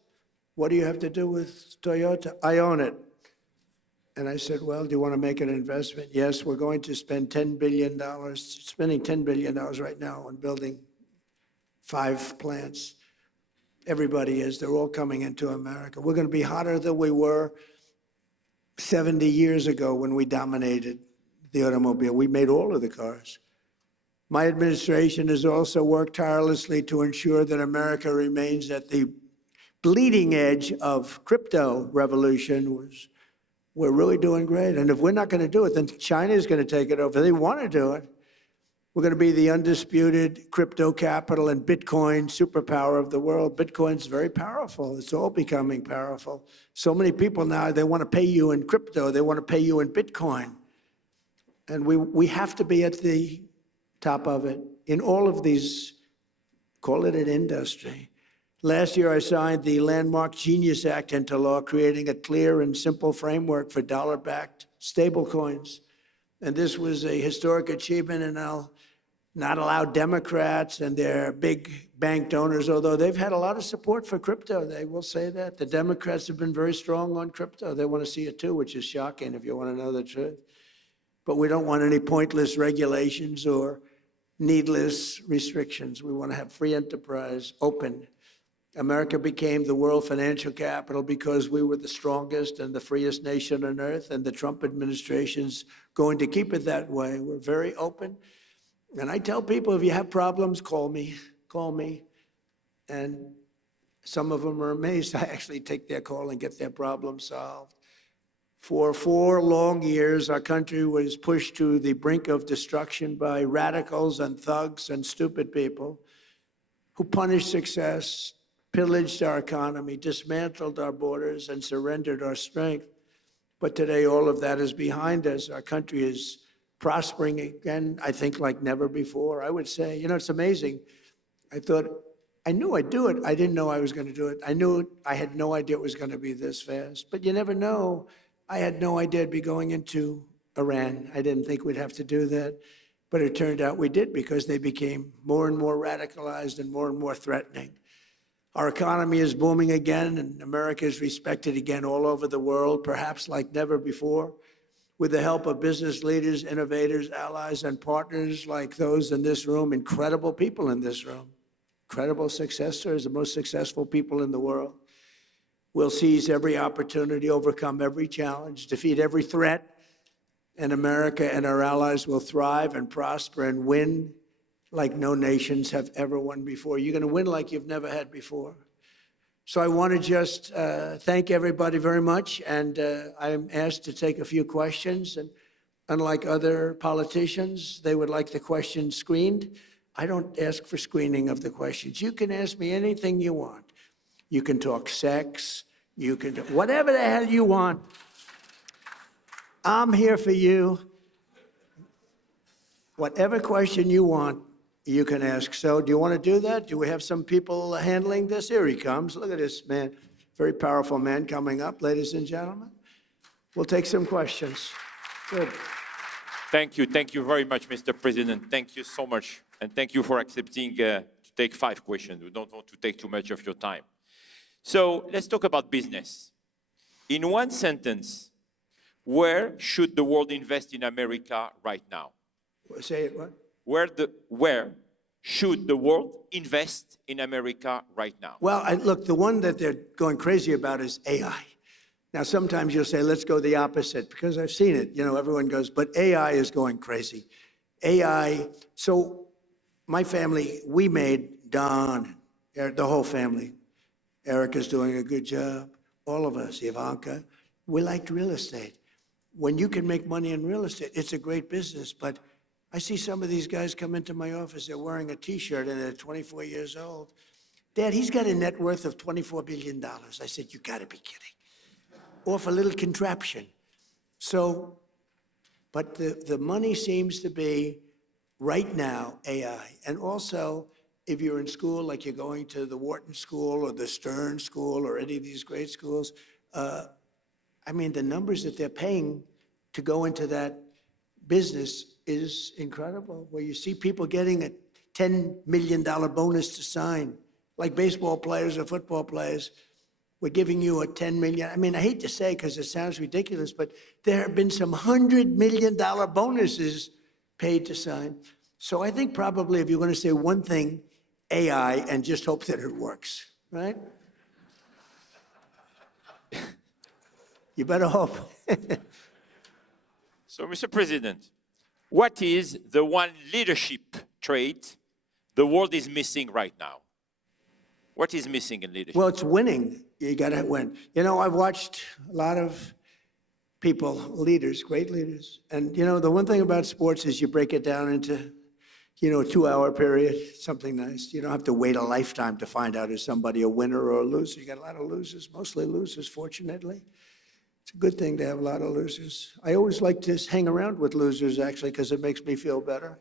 What do you have to do with Toyota? I own it. And I said, well, do you want to make an investment? Yes, we're going to spend $10 billion, spending $10 billion right now on building 5 plants. Everybody is. They're all coming into America. We're going to be hotter than we were 70 years ago when we dominated the automobile. We made all of the cars. My administration has also worked tirelessly to ensure that America remains at the bleeding edge of crypto revolution. We're really doing great. And if we're not going to do it, then China is going to take it over. They want to do it. We're going to be the undisputed crypto capital and Bitcoin superpower of the world. Bitcoin's very powerful. It's all becoming powerful. So many people now, they want to pay you in crypto. They want to pay you in Bitcoin. And we have to be at the top of it in all of these, call it an industry. Last year, I signed the landmark Genius Act into law, creating a clear and simple framework for dollar-backed stablecoins. And this was a historic achievement, and I'll not allow Democrats and their big bank donors, although they've had a lot of support for crypto. They will say that. The Democrats have been very strong on crypto. They want to see it too, which is shocking if you want to know the truth. But we don't want any pointless regulations or needless restrictions. We want to have free enterprise, open. America became the world financial capital because we were the strongest and the freest nation on earth, and the Trump administration's going to keep it that way. We're very open. And I tell people, if you have problems, call me. And some of them are amazed. I actually take their call and get their problem solved. For 4 long years, our country was pushed to the brink of destruction by radicals and thugs and stupid people who punished success, pillaged our economy, dismantled our borders, and surrendered our strength. But today, all of that is behind us. Our country is prospering again, I think, like never before. I would say, you know, it's amazing. I knew I'd do it. I didn't know I was going to do it. I had no idea it was going to be this fast. But you never know. I had no idea I'd be going into Iran. I didn't think we'd have to do that. But it turned out we did, because they became more and more radicalized and more threatening. Our economy is booming again, and America is respected again all over the world, perhaps like never before. With the help of business leaders, innovators, allies, and partners like those in this room, incredible people in this room, incredible success stories, the most successful people in the world. We'll seize every opportunity, overcome every challenge, defeat every threat, and America and our allies will thrive and prosper and win like no nations have ever won before. You're going to win like you've never had before. So I want to just thank everybody very much, and I'm asked to take a few questions. And unlike other politicians, they would like the questions screened. I don't ask for screening of the questions. You can ask me anything you want. You can talk sex. You can do whatever the hell you want. I'm here for you. Whatever question you want, you can ask. So do you want to do that? Do we have some people handling this? Here he comes. Look at this man. Very powerful man coming up, ladies and gentlemen. We'll take some questions. Good. Thank you. Thank you very much, Mr. President. Thank you so much. And thank you for accepting to take 5 questions. We don't want to take too much of your time. So let's talk about business. In one sentence, where should the world invest in America right now? Say it, what? Where should the world invest in America right now? Well, look, the one that they're going crazy about is AI. Now, sometimes you'll say, let's go the opposite, because I've seen it. You know, everyone goes, but AI is going crazy. AI, so my family, we made Don, the whole family. Erica's doing a good job. All of us, Ivanka, we liked real estate. When you can make money in real estate, it's a great business. But I see some of these guys come into my office, they're wearing a T-shirt and they're 24 years old. Dad, he's got a net worth of $24 billion. I said, you gotta be kidding. Off a little contraption. So, but the money seems to be, right now, AI. And also, if you're in school, like you're going to the Wharton School or the Stern School or any of these great schools, I mean, the numbers that they're paying to go into that business is incredible, where you see people getting $10 million bonus to sign, like baseball players or football players. We're giving you a $10 million. I mean, I hate to say because it sounds ridiculous, but there have been some $100 million bonuses paid to sign. So I think probably if you're going to say one thing, AI, and just hope that it works, right? You better hope. So, Mr. President, what is the one leadership trait the world is missing right now? What is missing in leadership? Well, it's winning. You got to win. You know, I've watched a lot of people, leaders, great leaders. And, you know, the one thing about sports is you break it down into, you know, a 2-hour period, something nice. You don't have to wait a lifetime to find out is somebody a winner or a loser. You got a lot of losers, mostly losers, fortunately. It's a good thing to have a lot of losers. I always like to hang around with losers, actually, because it makes me feel better.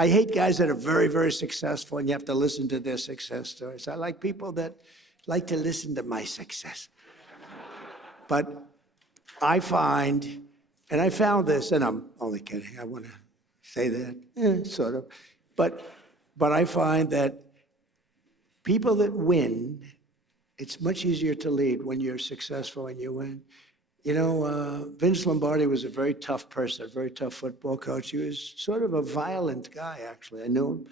I hate guys that are very, very successful, and you have to listen to their success stories. I like people that like to listen to my success. But I find, and I found this, and I'm only kidding, I want to say that, sort of. But I find that people that win, it's much easier to lead when you're successful and you win. You know, Vince Lombardi was a very tough person, a very tough football coach. He was sort of a violent guy, actually. I knew him.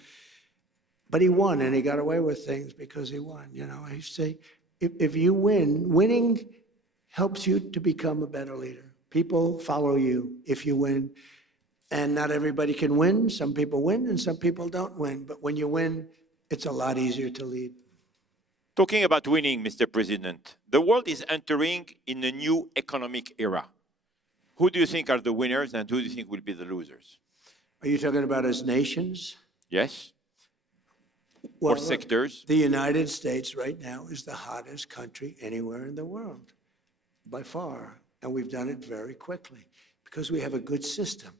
But he won, and he got away with things because he won. You know, I used to say, if you win, winning helps you to become a better leader. People follow you if you win. And not everybody can win. Some people win, and some people don't win. But when you win, it's a lot easier to lead. Talking about winning, Mr. President, the world is entering in a new economic era. Who do you think are the winners and who do you think will be the losers? Are you talking about as nations? Yes? Well, or sectors? The United States right now is the hottest country anywhere in the world, by far. And we've done it very quickly because we have a good system.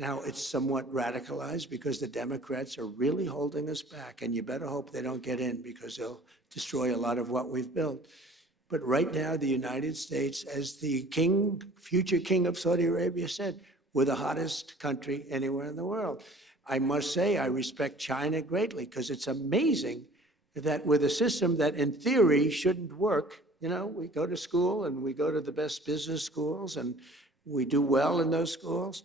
Now, it's somewhat radicalized because the Democrats are really holding us back, and you better hope they don't get in because they'll destroy a lot of what we've built. But right now, the United States, as the king, future king of Saudi Arabia said, we're the hottest country anywhere in the world. I must say, I respect China greatly because it's amazing that with a system that in theory shouldn't work, you know, we go to school and we go to the best business schools and we do well in those schools.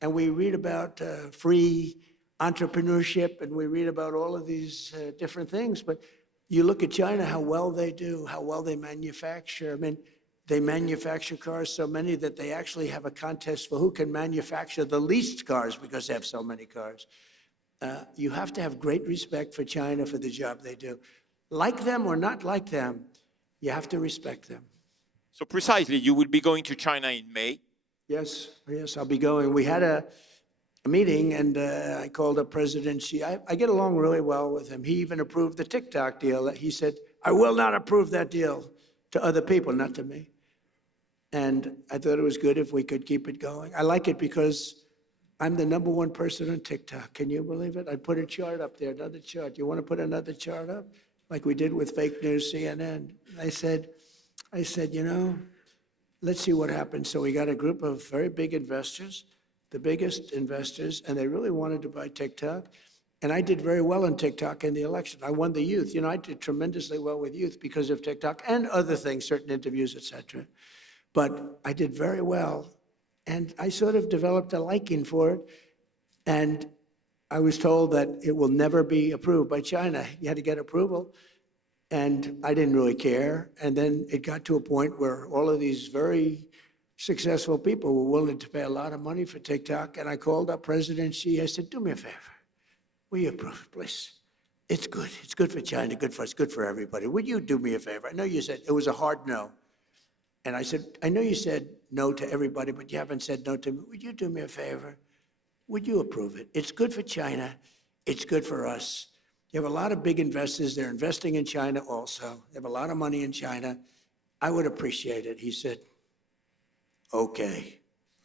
And we read about free entrepreneurship, and we read about all of these different things. But you look at China, how well they do, how well they manufacture. I mean, they manufacture cars so many that they actually have a contest for who can manufacture the least cars because they have so many cars. You have to have great respect for China for the job they do. Like them or not like them, you have to respect them. So precisely, you will be going to China in May. Yes, I'll be going. We had a meeting, and I called up President Xi. I get along really well with him. He even approved the TikTok deal. He said, I will not approve that deal to other people, not to me. And I thought it was good if we could keep it going. I like it because I'm the #1 person on TikTok. Can you believe it? I put a chart up there, another chart. You want to put another chart up? Like we did with fake news, CNN. I said, you know, let's see what happens. So we got a group of very big investors, the biggest investors, and they really wanted to buy TikTok. And I did very well on TikTok in the election. I won the youth. You know, I did tremendously well with youth because of TikTok and other things, certain interviews, et cetera. But I did very well. And I sort of developed a liking for it. And I was told that it will never be approved by China. You had to get approval. And I didn't really care. And then it got to a point where all of these very successful people were willing to pay a lot of money for TikTok. And I called up President Xi. I said, do me a favor. Will you approve it, please? It's good. It's good for China, good for us, good for everybody. Would you do me a favor? I know you said it was a hard no. And I said, I know you said no to everybody, but you haven't said no to me. Would you do me a favor? Would you approve it? It's good for China. It's good for us. You have a lot of big investors. They're investing in China also. They have a lot of money in China. I would appreciate it. He said, okay,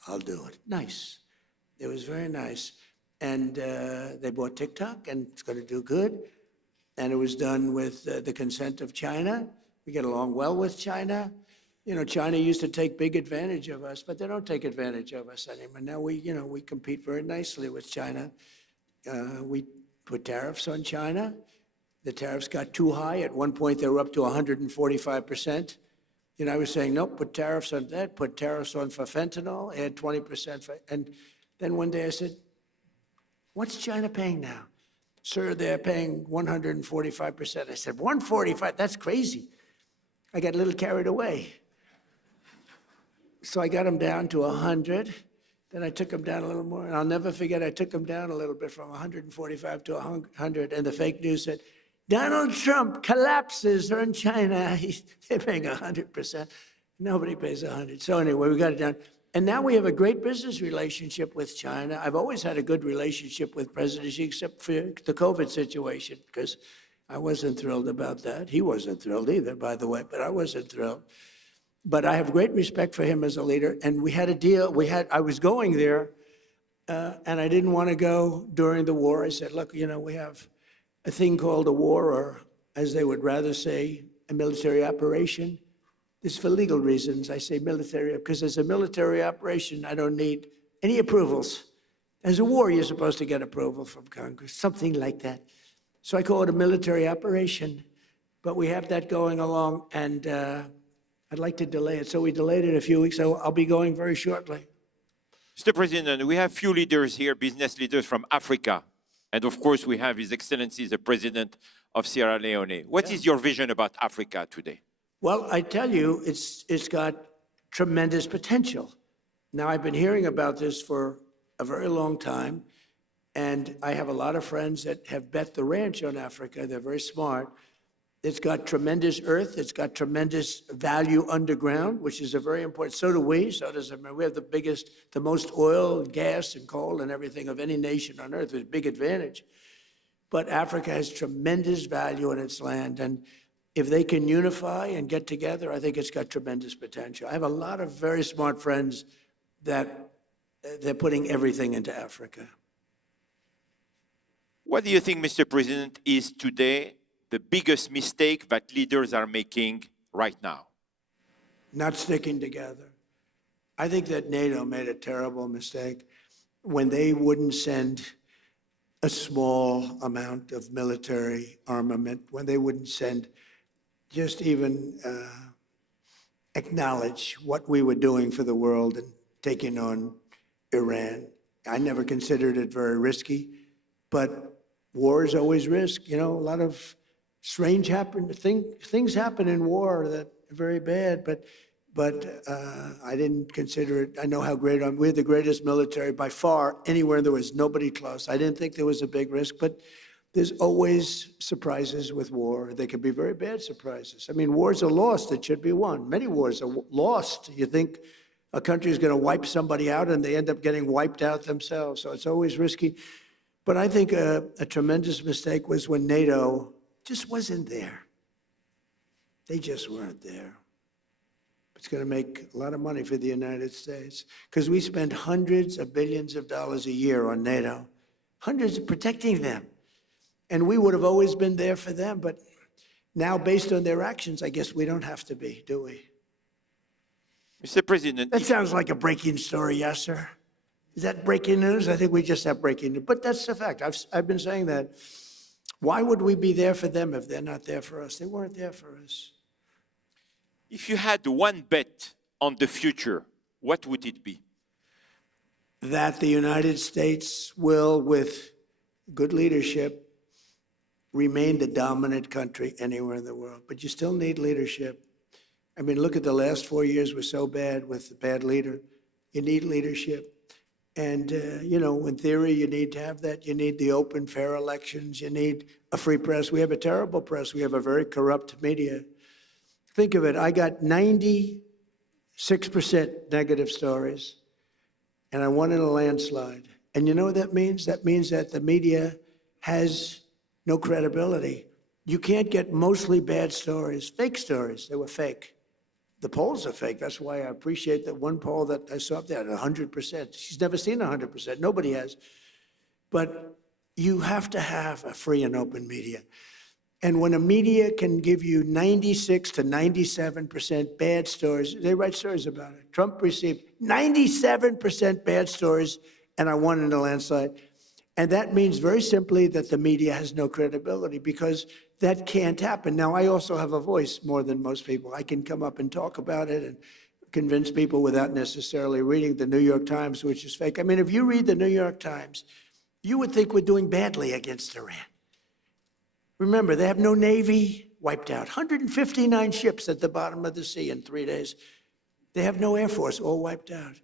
I'll do it. Nice. It was very nice. And they bought TikTok, and it's going to do good. And it was done with the consent of China. We get along well with China. You know, China used to take big advantage of us, but they don't take advantage of us anymore. Now we compete very nicely with China. We put tariffs on China. The tariffs got too high. At one point, they were up to 145%. You know, I was saying, nope, put tariffs on that, put tariffs on for fentanyl, add 20%. And then one day I said, what's China paying now? Sir, they're paying 145%. I said, 145? That's crazy. I got a little carried away. So I got them down to 100. Then I took them down a little more. And I'll never forget, I took them down a little bit from 145 to 100. And the fake news said, Donald Trump collapses on China. They're paying 100%. Nobody pays 100. So anyway, we got it down. And now we have a great business relationship with China. I've always had a good relationship with President Xi, except for the COVID situation, because I wasn't thrilled about that. He wasn't thrilled either, by the way, but I wasn't thrilled. But I have great respect for him as a leader. And we had a deal. I was going there, and I didn't want to go during the war. I said, look, you know, we have a thing called a war, or as they would rather say, a military operation. This is for legal reasons. I say military, because as a military operation, I don't need any approvals. As a war, you're supposed to get approval from Congress, something like that. So I call it a military operation, but we have that going along, and I'd like to delay it. So we delayed it a few weeks, so I'll be going very shortly. Mr. President, we have few leaders here, business leaders from Africa. And of course, we have His Excellency, the President of Sierra Leone. What is your vision about Africa today? Well, I tell you, it's got tremendous potential. Now, I've been hearing about this for a very long time, and I have a lot of friends that have bet the ranch on Africa. They're very smart. It's got tremendous earth. It's got tremendous value underground, which is a very important. So do we. So does America. We have the most oil and gas and coal and everything of any nation on earth. It's a big advantage. But Africa has tremendous value in its land. And if they can unify and get together, I think it's got tremendous potential. I have a lot of very smart friends that they're putting everything into Africa. What do you think, Mr. President, is today the biggest mistake that leaders are making right now? Not sticking together. I think that NATO made a terrible mistake when they wouldn't send a small amount of military armament, when they wouldn't send just even acknowledge what we were doing for the world and taking on Iran. I never considered it very risky, but war is always risk. You know, a lot of strange things happen in war that are very bad, but I didn't consider it. I know how great we're the greatest military by far anywhere. There was nobody close. I didn't think there was a big risk, but there's always surprises with war. They can be very bad surprises. I mean, wars are lost that should be won. Many wars are lost. You think a country is going to wipe somebody out, and they end up getting wiped out themselves. So it's always risky. But I think a tremendous mistake was when NATO just wasn't there. They just weren't there. It's going to make a lot of money for the United States because we spend hundreds of billions of dollars a year on NATO, hundreds of protecting them. And we would have always been there for them. But now, based on their actions, I guess we don't have to be, do we? Mr. President. That sounds like a breaking story, yes, sir. Is that breaking news? I think we just have breaking news. But that's the fact. I've been saying that. Why would we be there for them if they're not there for us? They weren't there for us. If you had one bet on the future, what would it be? That the United States will, with good leadership, remain the dominant country anywhere in the world. But you still need leadership. I mean, look at the last 4 years were so bad with the bad leader. You need leadership. And, you know, in theory, you need to have that. You need the open, fair elections. You need a free press. We have a terrible press. We have a very corrupt media. Think of it. I got 96% negative stories, and I won in a landslide. And you know what that means? That means that the media has no credibility. You can't get mostly bad stories, fake stories. They were fake. The polls are fake. That's why I appreciate that one poll that I saw up there at 100%. She's never seen 100%. Nobody has. But you have to have a free and open media. And when a media can give you 96 to 97% bad stories, they write stories about it. Trump received 97% bad stories, and I won in a landslide. And that means very simply that the media has no credibility because that can't happen. Now, I also have a voice more than most people. I can come up and talk about it and convince people without necessarily reading the New York Times, which is fake. I mean, if you read the New York Times, you would think we're doing badly against Iran. Remember, they have no Navy, wiped out. 159 ships at the bottom of the sea in 3 days. They have no Air Force, all wiped out.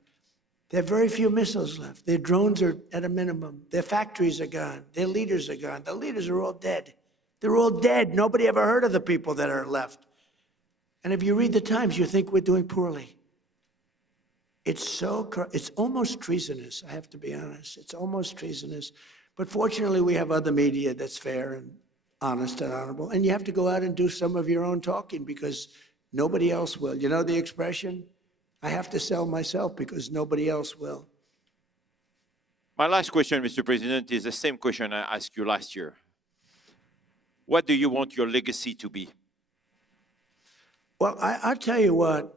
They have very few missiles left. Their drones are at a minimum. Their factories are gone. Their leaders are gone. The leaders are all dead. They're all dead. Nobody ever heard of the people that are left. And if you read the Times, you think we're doing poorly. It's almost treasonous, I have to be honest. It's almost treasonous. But fortunately, we have other media that's fair and honest and honorable. And you have to go out and do some of your own talking because nobody else will. You know the expression? I have to sell myself because nobody else will. My last question, Mr. President, is the same question I asked you last year. What do you want your legacy to be? Well, I'll tell you what.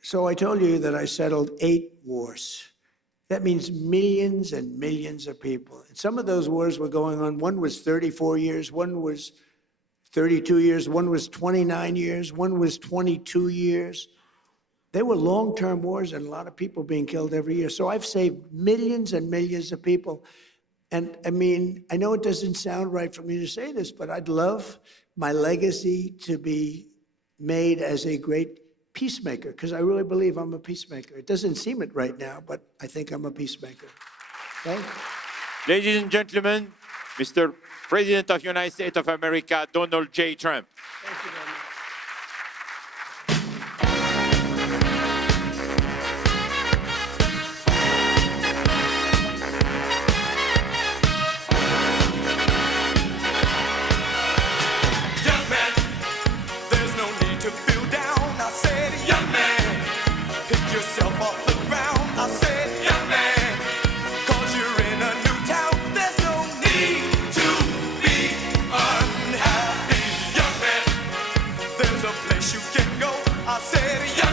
So I told you that I settled 8 wars. That means millions and millions of people. And some of those wars were going on. One was 34 years, one was 32 years, one was 29 years, one was 22 years. They were long-term wars and a lot of people being killed every year. So I've saved millions and millions of people. And I mean, I know it doesn't sound right for me to say this, but I'd love my legacy to be made as a great peacemaker, because I really believe I'm a peacemaker. It doesn't seem it right now, but I think I'm a peacemaker. Okay? Ladies and gentlemen, Mr. President of the United States of America, Donald J. Trump. Thank you very much. Young man, there's no need to feel down. I said, young man, pick yourself off the ground. I said, young man, 'cause you're in a new town. There's no need to be unhappy. Young man, there's a place you can go. I said, young